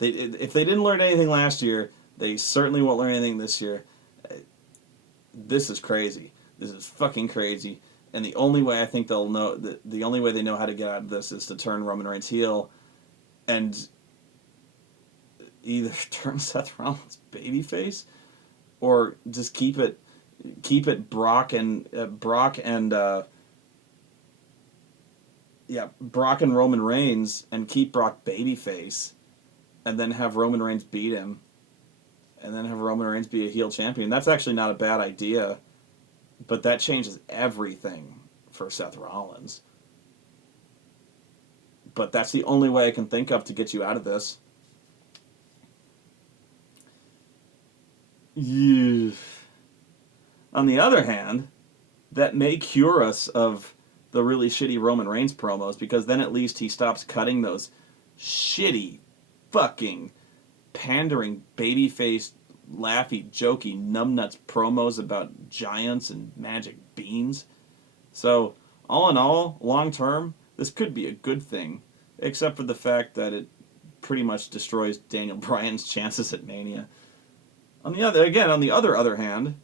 If they didn't learn anything last year, they certainly won't learn anything this year. This is crazy. This is fucking crazy. And the only way I think they'll know, the only way they know how to get out of this is to turn Roman Reigns heel and either turn Seth Rollins babyface or just keep it Brock and Roman Reigns and keep Brock babyface and then have Roman Reigns beat him and then have Roman Reigns be a heel champion. That's actually not a bad idea. But that changes everything for Seth Rollins. But that's the only way I can think of to get you out of this. Yeah. On the other hand, that may cure us of the really shitty Roman Reigns promos, because then at least he stops cutting those shitty, fucking, pandering, babyface, laughy, jokey, numbnuts promos about giants and magic beans. So, all in all, long term, this could be a good thing, except for the fact that it pretty much destroys Daniel Bryan's chances at Mania. On the other hand,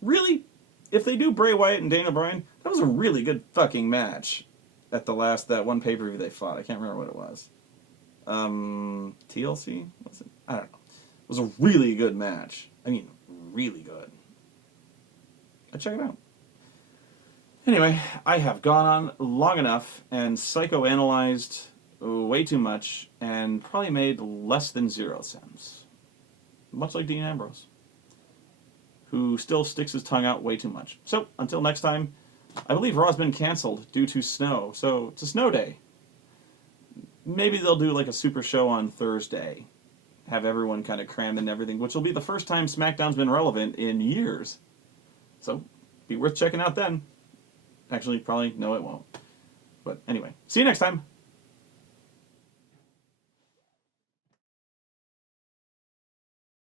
really, if they do Bray Wyatt and Daniel Bryan, that was a really good fucking match at that one pay-per-view they fought. I can't remember what it was. TLC? Was it? I don't know. It was a really good match. I mean, really good. I'd check it out. Anyway, I have gone on long enough and psychoanalyzed way too much and probably made less than 0 cents. Much like Dean Ambrose, who still sticks his tongue out way too much. So, until next time, I believe Raw's been canceled due to snow, so it's a snow day. Maybe they'll do like a super show on Thursday, have everyone kind of crammed and everything, which will be the first time SmackDown's been relevant in years. So, be worth checking out then. Actually, probably, no it won't. But anyway, see you next time.